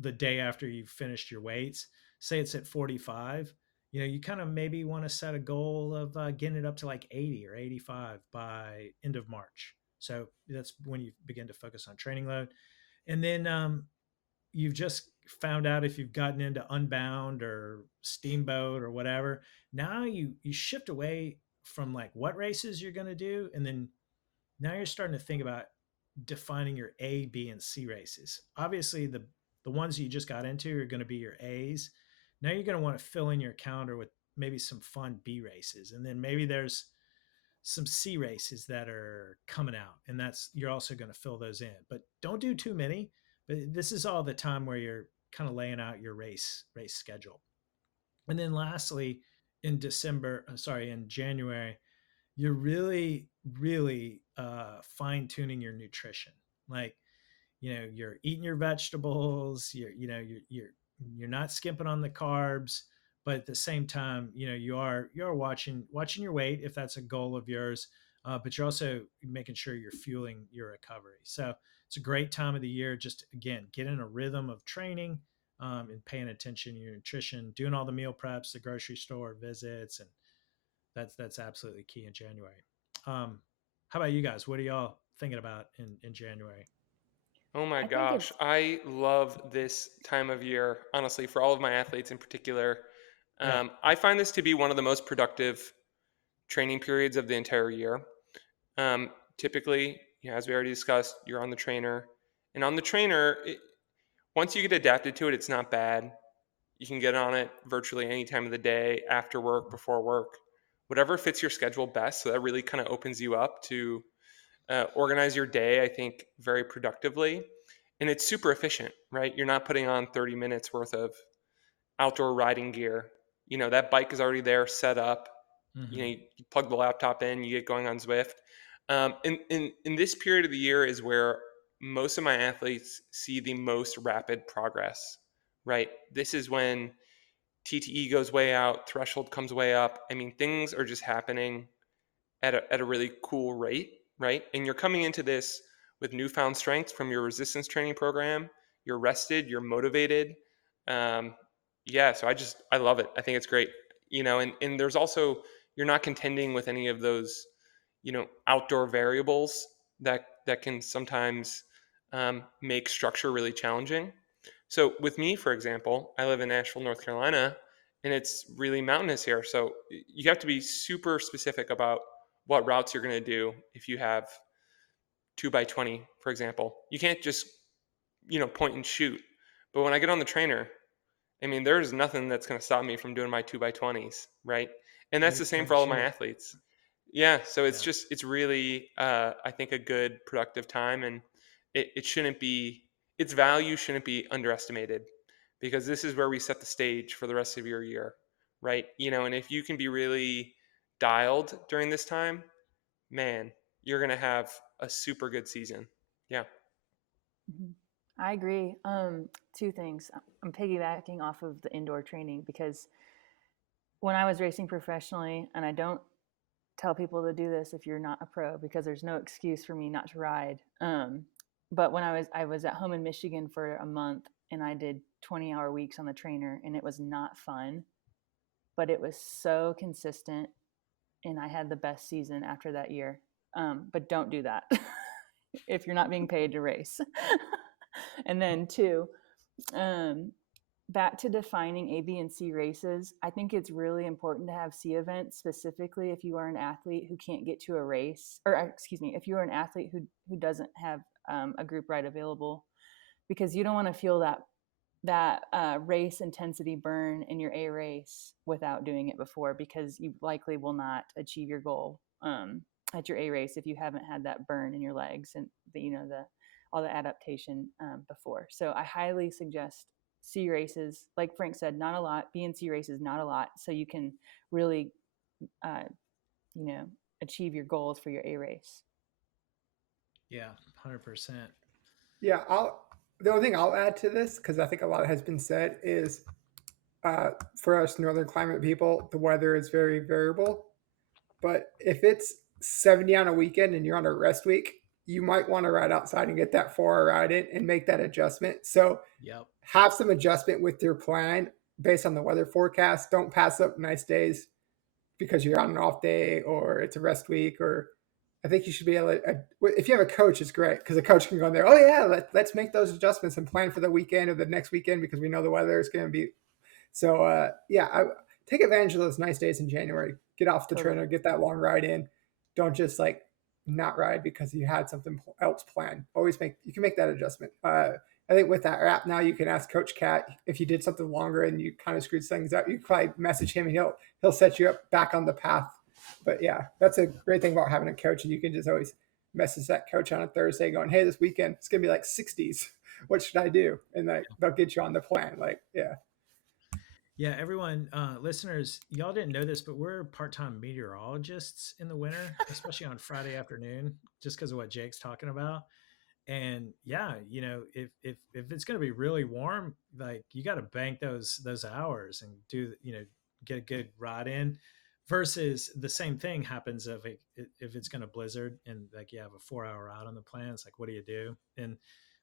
the day after you've finished your weights. Say it's at 45. You kind of maybe want to set a goal of getting it up to like 80 or 85 by end of March. So that's when you begin to focus on training load. And then you've just found out if you've gotten into Unbound or Steamboat or whatever. Now you shift away from like what races you're going to do, and then now you're starting to think about defining your A, B, and C races. Obviously, the ones you just got into are going to be your A's. Now you're going to want to fill in your calendar with maybe some fun B races. And then maybe there's some C races that are coming out, and you're also going to fill those in, but don't do too many. But this is all the time where you're kind of laying out your race schedule. And then lastly, in January, you're really, really fine tuning your nutrition. Like, you're eating your vegetables, you're not skimping on the carbs, but at the same time, you're watching your weight if that's a goal of yours, but you're also making sure you're fueling your recovery. So it's a great time of the year. Just again, get in a rhythm of training, and paying attention to your nutrition, doing all the meal preps, the grocery store visits, and that's absolutely key in January. How about you guys? What are y'all thinking about in January? Oh my I think gosh, I love this time of year, honestly, for all of my athletes in particular. Yeah. I find this to be one of the most productive training periods of the entire year. Typically, as we already discussed, you're on the trainer. And on the trainer, once you get adapted to it, it's not bad. You can get on it virtually any time of the day, after work, before work, whatever fits your schedule best. So that really kind of opens you up to organize your day, I think, very productively. And it's super efficient, right? You're not putting on 30 minutes worth of outdoor riding gear. That bike is already there, set up. Mm-hmm. You plug the laptop in, you get going on Zwift. In this period of the year is where most of my athletes see the most rapid progress, right? This is when TTE goes way out, threshold comes way up. I mean, things are just happening at a really cool rate, right? And you're coming into this with newfound strength from your resistance training program. You're rested, you're motivated. So I love it. I think it's great. And there's also, you're not contending with any of those, outdoor variables that can sometimes make structure really challenging. So with me, for example, I live in Asheville, North Carolina, and it's really mountainous here. So you have to be super specific about what routes you're going to do. If you have 2x20, for example, you can't just, point and shoot. But when I get on the trainer, I mean, there's nothing that's going to stop me from doing my 2x20s, right? And that's the same for all of my athletes. Yeah. So it's really, I think, a good productive time, and it shouldn't be, its value shouldn't be underestimated, because this is where we set the stage for the rest of your year, right? And if you can be really dialed during this time, man, you're going to have a super good season. Yeah. Mm-hmm. I agree. Two things. I'm piggybacking off of the indoor training, because when I was racing professionally, and I don't tell people to do this if you're not a pro, because there's no excuse for me not to ride. But when I was at home in Michigan for a month, and I did 20-hour weeks on the trainer, and it was not fun, but it was so consistent, and I had the best season after that year. But don't do that if you're not being paid to race. And then two, back to defining A, B, and C races. I think it's really important to have C events, specifically if you are an athlete who can't get to a race, or excuse me, if you are an athlete who doesn't have a group ride available, because you don't want to feel that race intensity burn in your A race without doing it before, because you likely will not achieve your goal at your A race if you haven't had that burn in your legs and all the adaptation before. So I highly suggest C races, like Frank said, not a lot. B and C races, not a lot, so you can really, achieve your goals for your A race. Yeah, 100%. Yeah, the only thing I'll add to this, because I think a lot has been said, is for us northern climate people, the weather is very variable. But if it's 70 on a weekend and you're on a rest week, you might want to ride outside and get that 4-hour ride in and make that adjustment. So have some adjustment with your plan based on the weather forecast. Don't pass up nice days because you're on an off day or it's a rest week. Or I think you should be able to, if you have a coach, it's great, because the coach can go in there, oh yeah, let's make those adjustments and plan for the weekend or the next weekend, because we know the weather is going to be. So I take advantage of those nice days in January. Get off the trainer, get that long ride in. Don't just not ride because you had something else planned. You can make that adjustment. I think with that app now, you can ask CoachCat if you did something longer and you kind of screwed things up. You can probably message him and he'll set you up back on the path. But yeah, that's a great thing about having a coach, and you can just always message that coach on a Thursday, going, "Hey, this weekend it's gonna be like 60s. What should I do?" And like they'll get you on the plan. Like, yeah. Yeah, everyone, listeners, y'all didn't know this, but we're part-time meteorologists in the winter, especially on Friday afternoon, just because of what Jake's talking about. And yeah, if it's going to be really warm, like you got to bank those hours and get a good ride in. Versus the same thing happens if it's going to blizzard and like you have a 4 hour out on the plan. It's like, what do you do? And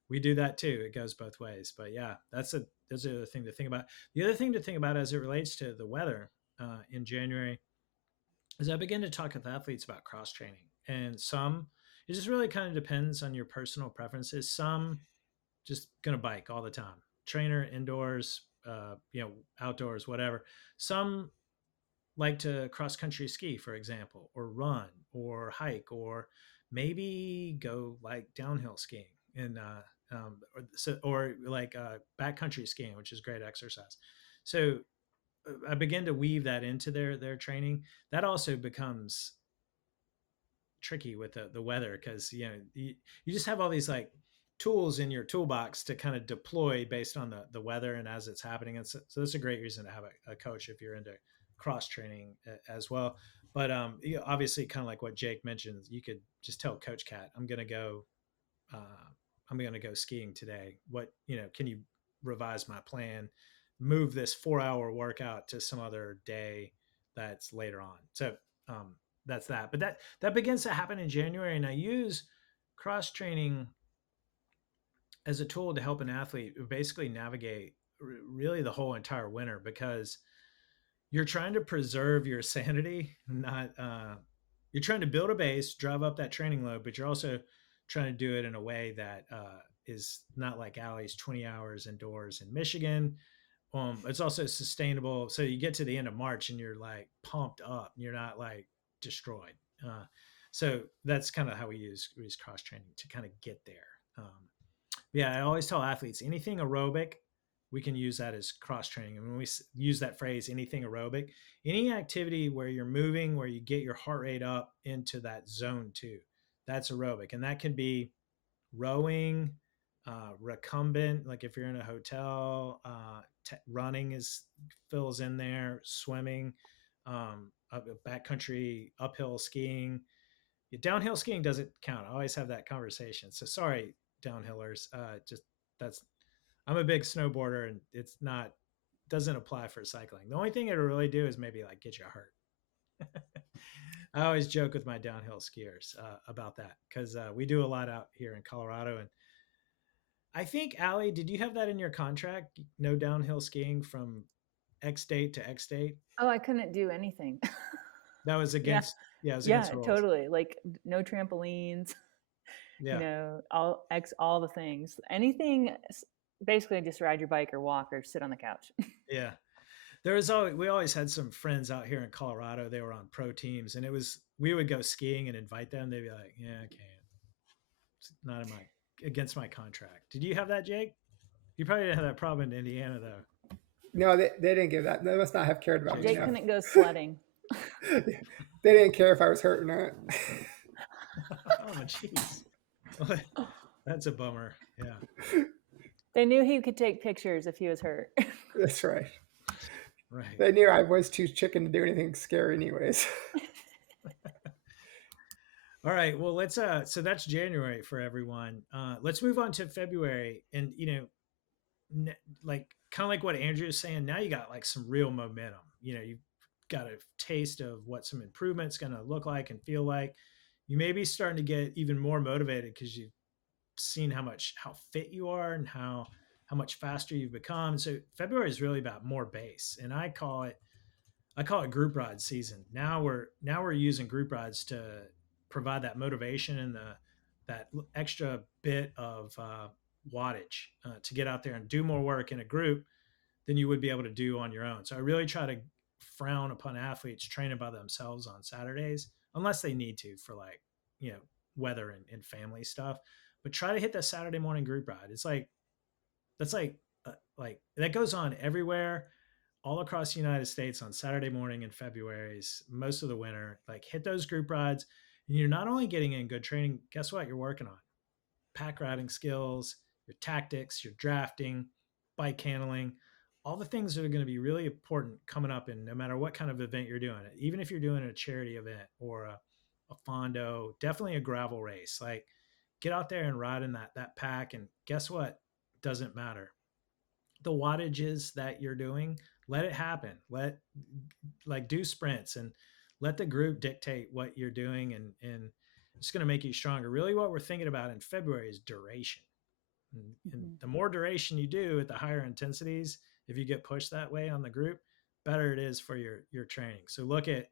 we do that too. It goes both ways. But yeah, that's the other thing to think about. The other thing to think about as it relates to the weather in January is I begin to talk with athletes about cross training, and it just really kind of depends on your personal preferences. Some just gonna bike all the time, trainer indoors, outdoors, whatever. Some like to cross country ski, for example, or run or hike, or maybe go like downhill skiing and or like backcountry skiing, which is great exercise. So I begin to weave that into their training. That also becomes tricky with the weather because you just have all these like tools in your toolbox to kind of deploy based on the weather and as it's happening. And so that's a great reason to have a coach if you're into cross training as well. But obviously, kind of like what Jake mentioned, you could just tell CoachCat, uh, I'm going to go skiing today. Can you revise my plan, move this 4 hour workout to some other day that's later on. So that's that. But that begins to happen in January, and I use cross training as a tool to help an athlete basically navigate really the whole entire winter, because you're trying to preserve your sanity, not you're trying to build a base, drive up that training load, but you're also trying to do it in a way that is not like Allie's 20 hours indoors in Michigan. It's also sustainable. So you get to the end of March and you're like pumped up. You're not like destroyed. So that's kind of how we use cross training to kind of get there. Yeah, I always tell athletes anything aerobic, we can use that as cross training. And when we use that phrase, anything aerobic, any activity where you're moving, where you get your heart rate up into that zone 2, that's aerobic. And that can be rowing, recumbent, like if you're in a hotel, running fills in there, swimming, backcountry, uphill skiing. Downhill skiing doesn't count. I always have that conversation. So sorry, downhillers. I'm a big snowboarder, and doesn't apply for cycling. The only thing it'll really do is maybe like get you hurt. I always joke with my downhill skiers about that because we do a lot out here in Colorado. And I think, Allie, did you have that in your contract? No downhill skiing from X date to X date? Oh, I couldn't do anything. That was against, it was Yeah, against rules. totally. Like no trampolines, Yeah. all the things. Anything, basically just ride your bike or walk or sit on the couch. Yeah. We always had some friends out here in Colorado. They were on pro teams, and we would go skiing and invite them. They'd be like, yeah, I can't. It's not against my contract. Did you have that, Jake? You probably didn't have that problem in Indiana, though. No, they didn't give that. They must not have cared about me. Jake couldn't go sledding. They didn't care if I was hurt or not. Oh, jeez. That's a bummer. Yeah. They knew he could take pictures if he was hurt. That's right. Right. They knew I was too chicken to do anything scary anyways. All right. Well, let's so that's January for everyone. Let's move on to February. And like kind of like what Andrew is saying, now you got like some real momentum. You've got a taste of what some improvement's going to look like and feel like. You may be starting to get even more motivated because you've seen how fit you are and how much faster you've become. So February is really about more base, and I call it group ride season. Now we're using group rides to provide that motivation and that extra bit of wattage to get out there and do more work in a group than you would be able to do on your own. So I really try to frown upon athletes training by themselves on Saturdays, unless they need to for weather and family stuff. But try to hit that Saturday morning group ride. It's like That's like that goes on everywhere, all across the United States on Saturday morning in February's most of the winter. Like hit those group rides, and you're not only getting in good training. Guess what? You're working on pack riding skills, your tactics, your drafting, bike handling, all the things that are going to be really important coming up in no matter what kind of event you're doing. Even if you're doing a charity event or a fondo, definitely a gravel race. Like get out there and ride in that pack. And guess what? Doesn't matter. The wattages that you're doing, let it happen. Do sprints and let the group dictate what you're doing, and it's going to make you stronger. Really what we're thinking about in February is duration. And the more duration you do at the higher intensities, if you get pushed that way on the group, better it is for your training. So look at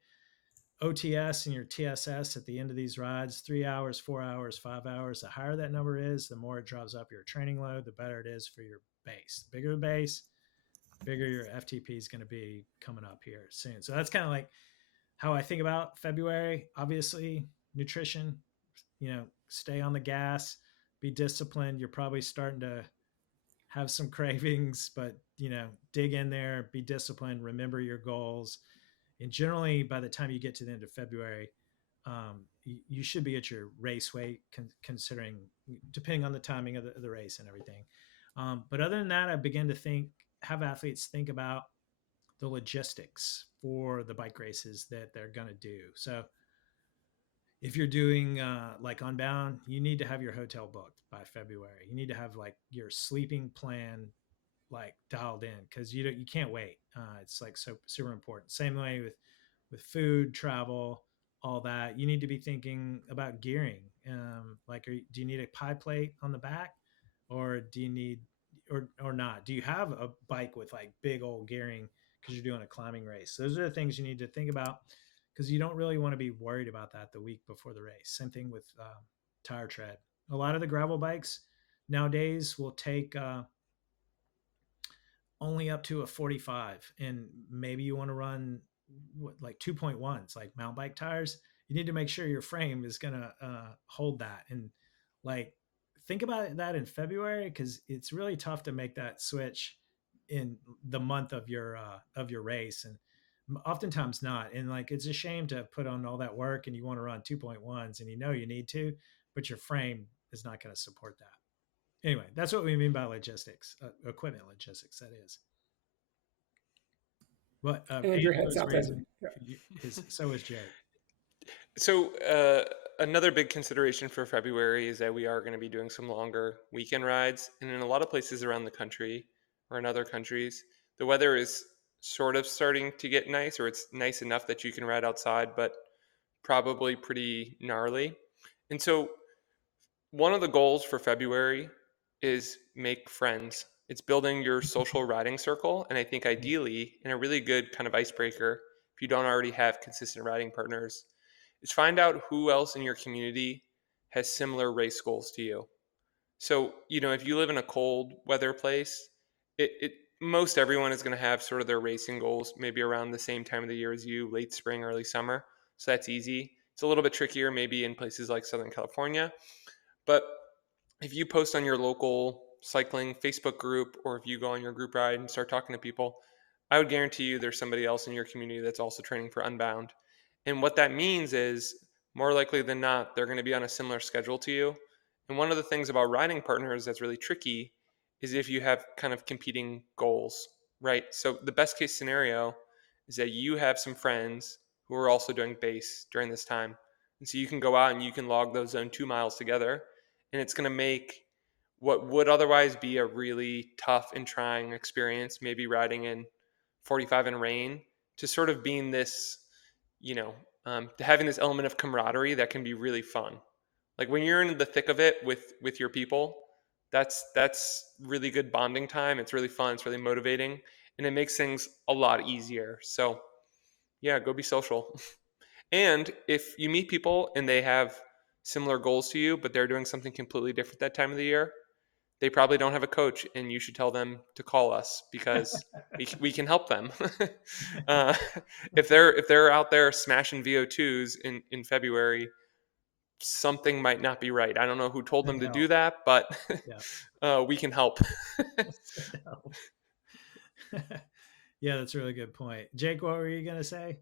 OTS and your TSS at the end of these rides, 3 hours, 4 hours, 5 hours. The higher that number is, the more it drives up your training load, the better it is for your base. The bigger the base, bigger your FTP is going to be coming up here soon. So that's kind of like how I think about February. Obviously, nutrition, stay on the gas, be disciplined. You're probably starting to have some cravings, but dig in there, be disciplined, remember your goals. And generally, by the time you get to the end of February, you should be at your race weight, considering, depending on the timing of the race and everything. But other than that, I begin to have athletes think about the logistics for the bike races that they're going to do. So if you're doing like Unbound, you need to have your hotel booked by February. You need to have like your sleeping plan like dialed in, because you can't wait. It's like so super important. Same way with food, travel, all that. You need to be thinking about gearing. Do you need a pie plate on the back, or do you need or not? Do you have a bike with like big old gearing because you're doing a climbing race? Those are the things you need to think about, because you don't really want to be worried about that the week before the race. Same thing with tire tread. A lot of the gravel bikes nowadays will take only up to a 45, and maybe you want to run like 2.1s, like mountain bike tires. You need to make sure your frame is going to hold that. And like think about that in February, because it's really tough to make that switch in the month of your race, and oftentimes not. And like it's a shame to put on all that work and you want to run 2.1s and you need to, but your frame is not going to support that. Anyway, that's what we mean by logistics, equipment logistics, that is. But Andrew heads out there. So is Jake. So another big consideration for February is that we are going to be doing some longer weekend rides. And in a lot of places around the country or in other countries, the weather is sort of starting to get nice, or it's nice enough that you can ride outside, but probably pretty gnarly. And so one of the goals for February is make friends. It's building your social riding circle. And I think ideally, in a really good kind of icebreaker, if you don't already have consistent riding partners, is find out who else in your community has similar race goals to you. So, if you live in a cold weather place, most everyone is going to have sort of their racing goals maybe around the same time of the year as you, late spring, early summer. So that's easy. It's a little bit trickier maybe in places like Southern California. But if you post on your local cycling Facebook group, or if you go on your group ride and start talking to people, I would guarantee you there's somebody else in your community that's also training for Unbound. And what that means is, more likely than not, they're going to be on a similar schedule to you. And one of the things about riding partners that's really tricky is if you have kind of competing goals, right? So the best case scenario is that you have some friends who are also doing base during this time. And so you can go out and you can log those zone 2 miles together, and it's going to make what would otherwise be a really tough and trying experience, maybe riding in 45 in rain, to sort of being this, having this element of camaraderie that can be really fun. Like when you're in the thick of it with your people, that's really good bonding time. It's really fun. It's really motivating, and it makes things a lot easier. So yeah, go be social. And if you meet people and they have similar goals to you, but they're doing something completely different that time of the year, they probably don't have a coach, and you should tell them to call us, because we can help them. If they're out there smashing VO2s in February, something might not be right. I don't know who told them That'd to help. do that, but Yeah. we can help. That'd help. Yeah, that's a really good point. Jake, what were you gonna say?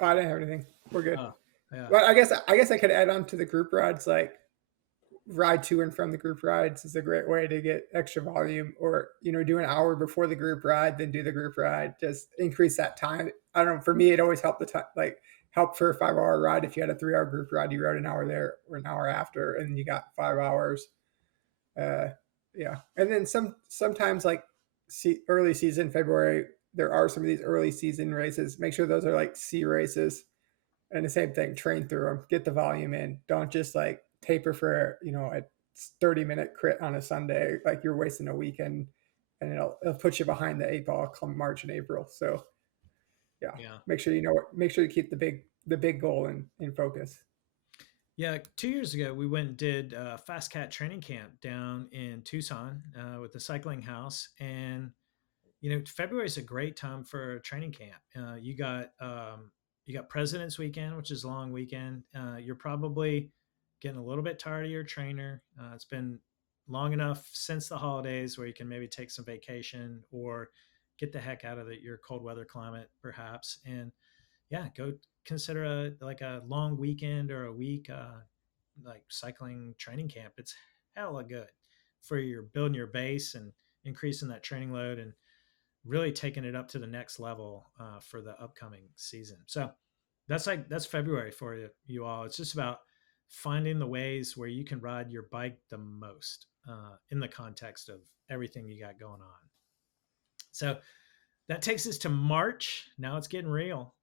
Oh, I didn't have anything. We're good. Oh, yeah. Well, I guess I could add on to the group rides, like ride to and from the group rides is a great way to get extra volume, or do an hour before the group ride, then do the group ride. Just increase that time. I don't know. For me, it always helped the time, like help for a 5 hour ride. If you had a 3 hour group ride, you rode an hour there or an hour after, and you got 5 hours. Yeah, and then sometimes like early season February, there are some of these early season races. Make sure those are like C races, and the same thing. Train through them, get the volume in. Don't just like taper for a 30-minute crit on a Sunday. Like you're wasting a weekend, and it'll put you behind the 8 ball come March and April. So yeah, make sure you keep the big goal in focus. Yeah, 2 years ago we went and did FasCat training camp down in Tucson with the cycling house, and February is a great time for training camp. You got President's Weekend, which is a long weekend. You're probably getting a little bit tired of your trainer. It's been long enough since the holidays where you can maybe take some vacation or get the heck out of your cold weather climate, perhaps. And yeah, go consider a long weekend or a week like cycling training camp. It's hella good for your building your base and increasing that training load and really taking it up to the next level for the upcoming season. So that's February for you all. It's just about finding the ways where you can ride your bike the most in the context of everything you got going on. So that takes us to March. Now it's getting real.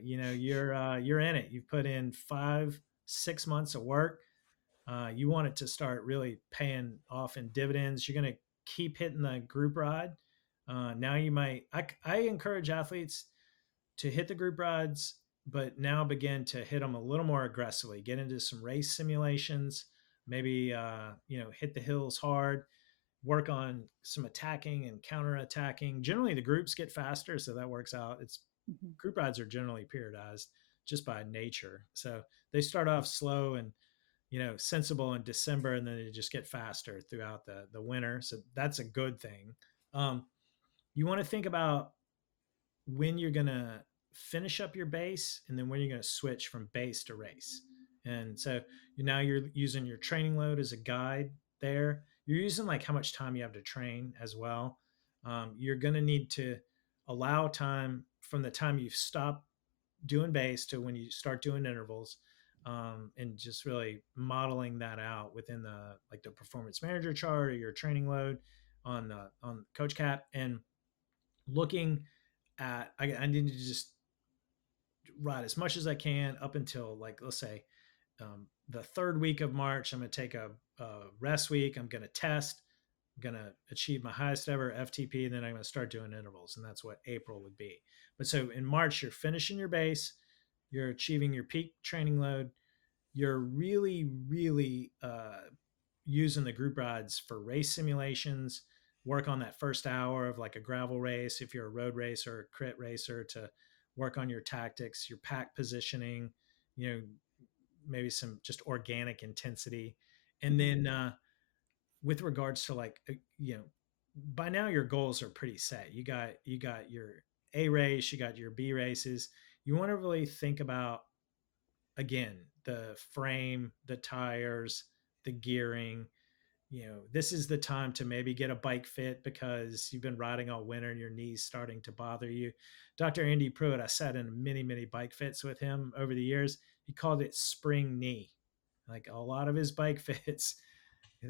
You're in it. You've put in 5-6 months of work. You want it to start really paying off in dividends. You're going to keep hitting the group ride. Now you might. I encourage athletes to hit the group rides, but now begin to hit them a little more aggressively. Get into some race simulations. Maybe hit the hills hard. Work on some attacking and counter attacking. Generally, the groups get faster, so that works out. Group rides are generally periodized just by nature, so they start off slow and sensible in December, and then they just get faster throughout the winter. So that's a good thing. You want to think about when you're going to finish up your base and then when you're going to switch from base to race. And so now you're using your training load as a guide there. You're using like how much time you have to train as well. You're going to need to allow time from the time you stop doing base to when you start doing intervals, and just really modeling that out within the performance manager chart or your training load on CoachCat, and looking at I need to just ride as much as I can up until, like, let's say the third week of March. I'm going to take a rest week. I'm going to test. I'm going to achieve my highest ever FTP, and then I'm going to start doing intervals, and that's what April would be. But so in March, you're finishing your base, you're achieving your peak training load, you're really, really using the group rides for race simulations, work on that first hour of like a gravel race, if you're a road racer or a crit racer, to work on your tactics, your pack positioning, maybe some just organic intensity. And then with regards to by now your goals are pretty set. You got your A race, you got your B races. You want to really think about, again, the frame, the tires, the gearing. This is the time to maybe get a bike fit because you've been riding all winter and your knees starting to bother you. Dr. Andy Pruitt, I sat in many, many bike fits with him over the years. He called it spring knee. Like a lot of his bike fits,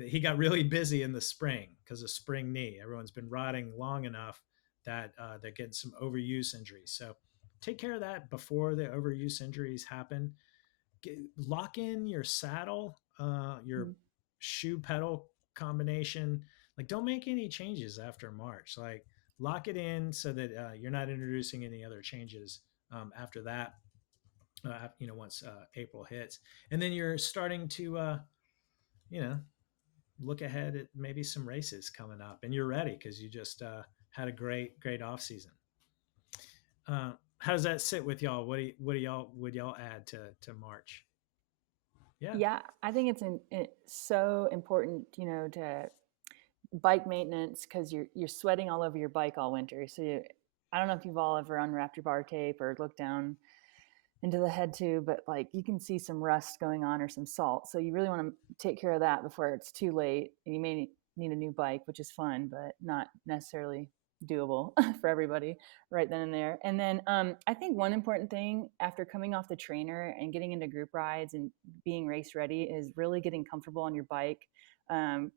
he got really busy in the spring because of spring knee. Everyone's been riding long enough that they're getting some overuse injuries. So take care of that before the overuse injuries happen. Lock in your saddle, your shoe pedal combination. Like, don't make any changes after March. Like, lock it in so that you're not introducing any other changes after that. Once April hits, and then you're starting to, look ahead at maybe some races coming up, and you're ready because you just had a great off season. How does that sit with y'all? What do y'all would y'all add to March? Yeah, I think it's so important, to bike maintenance, because you're sweating all over your bike all winter. So I don't know if you've all ever unwrapped your bar tape or looked down into the head tube, but like you can see some rust going on or some salt. So you really want to take care of that before it's too late. And you may need a new bike, which is fun, but not necessarily doable for everybody right then and there. And then I think one important thing after coming off the trainer and getting into group rides and being race ready is really getting comfortable on your bike.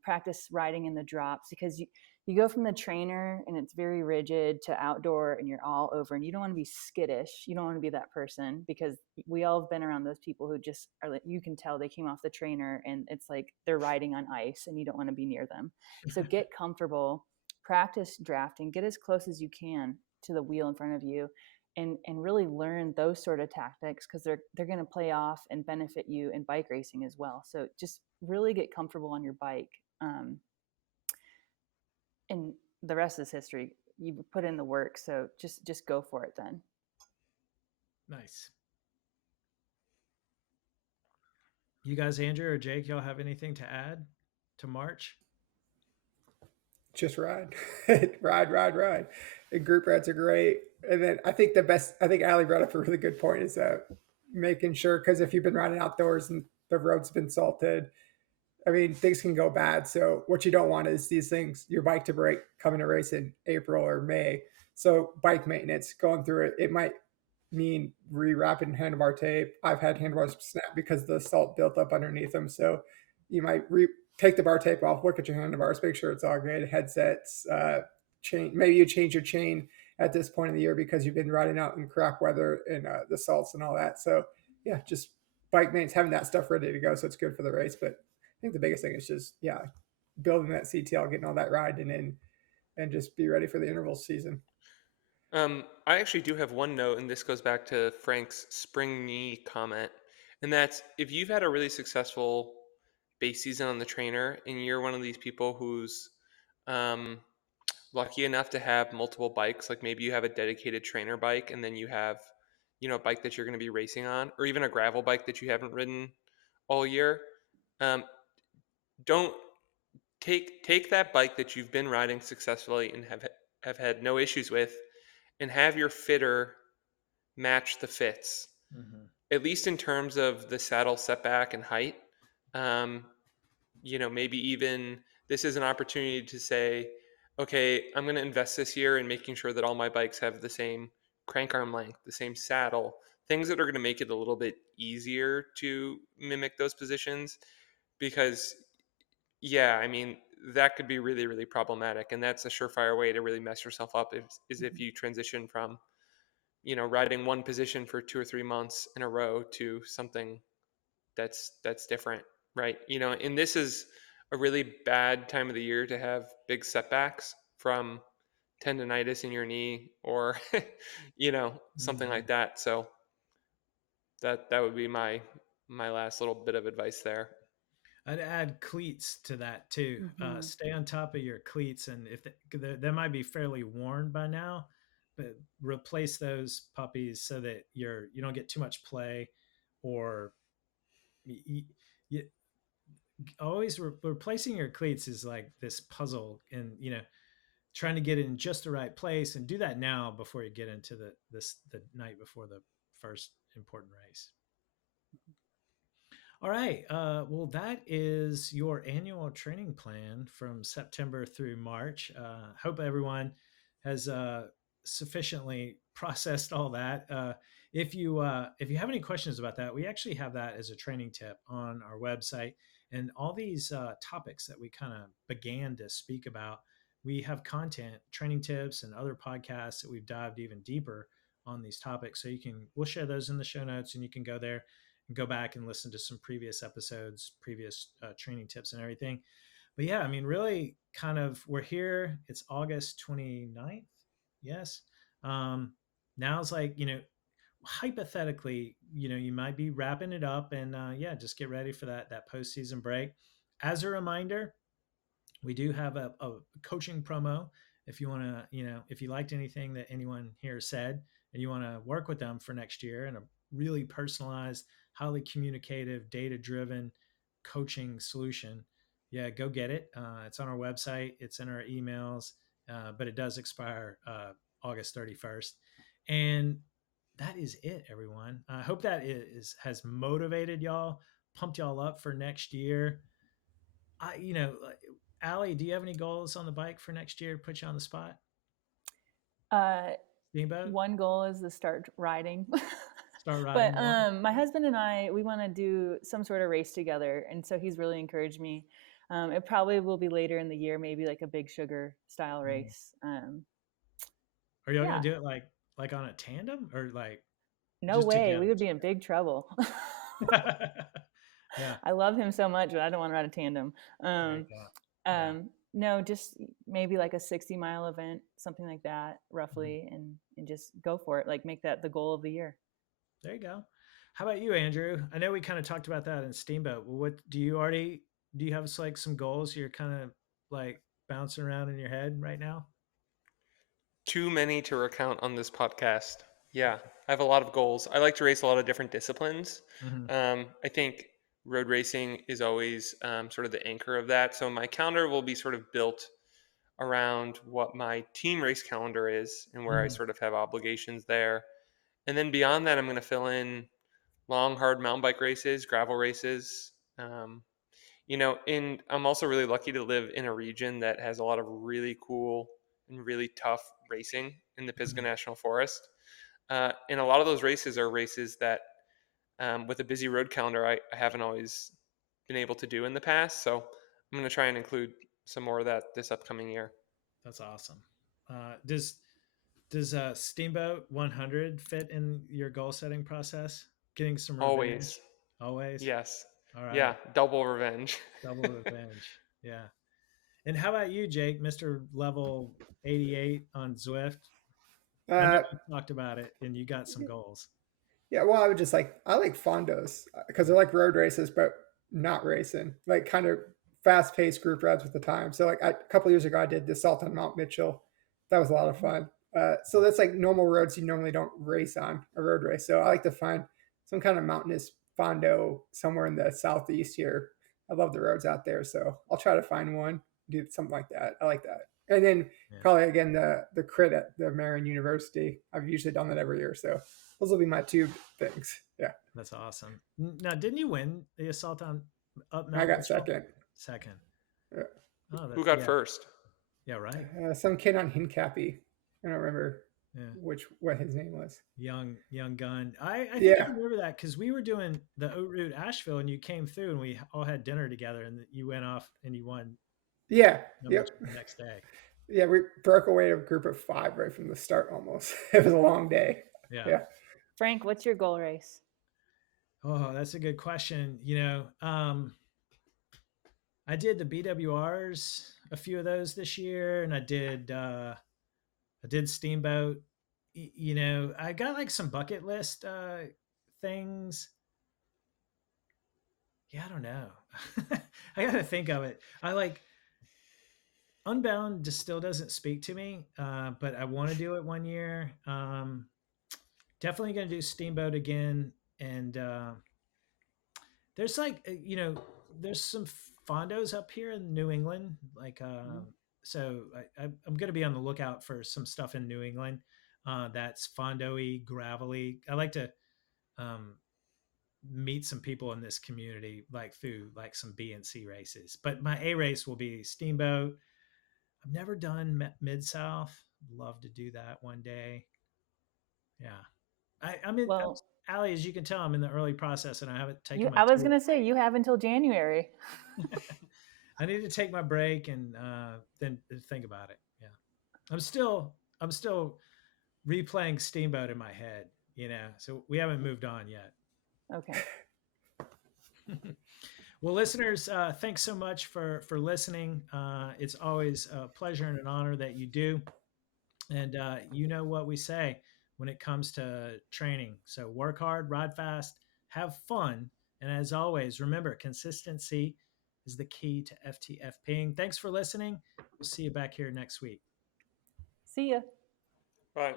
Practice riding in the drops, because you go from the trainer and it's very rigid to outdoor and you're all over, and you don't want to be skittish. You don't want to be that person, because we all have been around those people who just are like, you can tell they came off the trainer and it's like they're riding on ice and you don't want to be near them. So get comfortable, practice drafting, get as close as you can to the wheel in front of you, and really learn those sort of tactics, because they're going to play off and benefit you in bike racing as well. So just really get comfortable on your bike. And the rest is history. You put in the work, so just go for it then. Nice. You guys, Andrew or Jake, y'all have anything to add to March? Just ride. Ride. And group rides are great. And then I think Allie brought up a really good point, is making sure, because if you've been riding outdoors and the road's been salted, I mean, things can go bad. So what you don't want is these things, your bike to break coming to race in April or May. So bike maintenance, going through it might mean rewrapping handlebar tape. I've had handlebars snap because the salt built up underneath them. So you might take the bar tape off, look at your handlebars, make sure it's all good. Headsets, chain. Maybe you change your chain at this point in the year because you've been riding out in crap weather and the salts and all that. So yeah, just bike maintenance, having that stuff ready to go, so it's good for the race. But I think the biggest thing is just building that CTL, getting all that riding in, and just be ready for the interval season. I actually do have one note, and this goes back to Frank's spring knee comment, and that's if you've had a really successful base season on the trainer, and you're one of these people who's lucky enough to have multiple bikes, like maybe you have a dedicated trainer bike, and then you have, a bike that you're going to be racing on, or even a gravel bike that you haven't ridden all year. Don't take that bike that you've been riding successfully and have had no issues with, and have your fitter match the fits, at least in terms of the saddle setback and height. Maybe even this is an opportunity to say, okay, I'm going to invest this year in making sure that all my bikes have the same crank arm length, the same saddle, things that are going to make it a little bit easier to mimic those positions. Because I mean, that could be really, really problematic. And that's a surefire way to really mess yourself up is if you transition from, riding one position for 2 or 3 months in a row to something that's different, right? And this is a really bad time of the year to have big setbacks from tendonitis in your knee or, something like that. So that would be my last little bit of advice there. I'd add cleats to that too. Stay on top of your cleats, and if they might be fairly worn by now, but replace those puppies so that you don't get too much play, or you always replacing your cleats is like this puzzle, and trying to get it in just the right place, and do that now before you get into the night before the first important race. All right. Well, that is your annual training plan from September through March. Hope everyone has sufficiently processed all that. If you have any questions about that, we actually have that as a training tip on our website. And all these topics that we kind of began to speak about, we have content, training tips, and other podcasts that we've dived even deeper on these topics. So we'll share those in the show notes, and you can go there and go back and listen to some previous episodes, previous training tips and everything. But yeah, I mean, really kind of, we're here. It's August 29th. Yes. Now's like, hypothetically, you might be wrapping it up, and just get ready for that postseason break. As a reminder, we do have a coaching promo. If you want to, if you liked anything that anyone here said and you want to work with them for next year in a really personalized, highly communicative, data-driven coaching solution, yeah, go get it. It's on our website. It's in our emails, but it does expire August 31st. And that is it, everyone. I hope that has motivated y'all, pumped y'all up for next year. Allie, do you have any goals on the bike for next year? Put you on the spot. Steamboat. One goal is to start riding. Start riding. But my husband and I, we want to do some sort of race together, and so he's really encouraged me. It probably will be later in the year, maybe like a Big Sugar style race. Are y'all gonna do it like on a tandem or like? No way, together? We would be in big trouble. Yeah, I love him so much, but I don't want to ride a tandem. No, just maybe like a 60-mile event, something like that, roughly, and just go for it. Like make that the goal of the year. There you go. How about you, Andrew? I know we kind of talked about that in Steamboat. Well, do you have like some goals you're kind of like bouncing around in your head right now? Too many to recount on this podcast. Yeah, I have a lot of goals. I like to race a lot of different disciplines. I think road racing is always sort of the anchor of that. So my calendar will be sort of built around what my team race calendar is and where I sort of have obligations there. And then beyond that, I'm going to fill in long, hard mountain bike races, gravel races. And I'm also really lucky to live in a region that has a lot of really cool and really tough racing in the Pisgah National Forest. And a lot of those races are races that with a busy road calendar, I haven't always been able to do in the past. So I'm going to try and include some more of that this upcoming year. That's awesome. Does Steamboat 100 fit in your goal setting process? Getting some revenge? Always. Yes. All right. Yeah. Double revenge. Double revenge. Yeah. And how about you, Jake, Mr. Level 88 on Zwift? I know you talked about it and you got some goals. Yeah, well, I like fondos because they're like road races, but not racing, like kind of fast-paced group rides with the time. So like a couple of years ago, I did the Assault on Mount Mitchell. That was a lot of fun. So that's like normal roads you normally don't race on a road race. So I like to find some kind of mountainous fondo somewhere in the southeast here. I love the roads out there, so I'll try to find one, do something like that. I like that. And then probably again the crit at the Marion University. I've usually done that every year, so those will be my two things. Yeah, that's awesome. Now, didn't you win the Assault on Up Mountain? I got second. Second. Yeah. Oh, who got first? Yeah, right. Some kid on Hincapie. I don't remember what his name was. Young gun. I think I remember that because we were doing the Oat Route Asheville and you came through and we all had dinner together and you went off and you won. Yeah. Yep. The next day. Yeah, we broke away a group of 5 right from the start almost. It was a long day. Yeah. Frank, what's your goal race? Oh, that's a good question. I did the BWRs, a few of those this year, and I did Steamboat. I got like some bucket list things. Yeah, I don't know. I got to think of it. I like Unbound just still doesn't speak to me, but I want to do it one year. Definitely going to do Steamboat again. And there's like, there's some fondos up here in New England. Like, so I'm going to be on the lookout for some stuff in New England that's fondo-y, gravelly. I like to meet some people in this community, like through like some B and C races. But my A race will be Steamboat. I've never done Mid-South. Love to do that one day. Yeah. I'm in, Allie, as you can tell, I'm in the early process and I haven't taken I was going to say, you have until January. I need to take my break and then think about it. Yeah. I'm still replaying Steamboat in my head, so we haven't moved on yet. Okay. Well, listeners, thanks so much for listening. It's always a pleasure and an honor that you do. And you know what we say when it comes to training. So work hard, ride fast, have fun. And as always, remember, consistency is the key to FTFPing. Thanks for listening. We'll see you back here next week. See ya. Bye.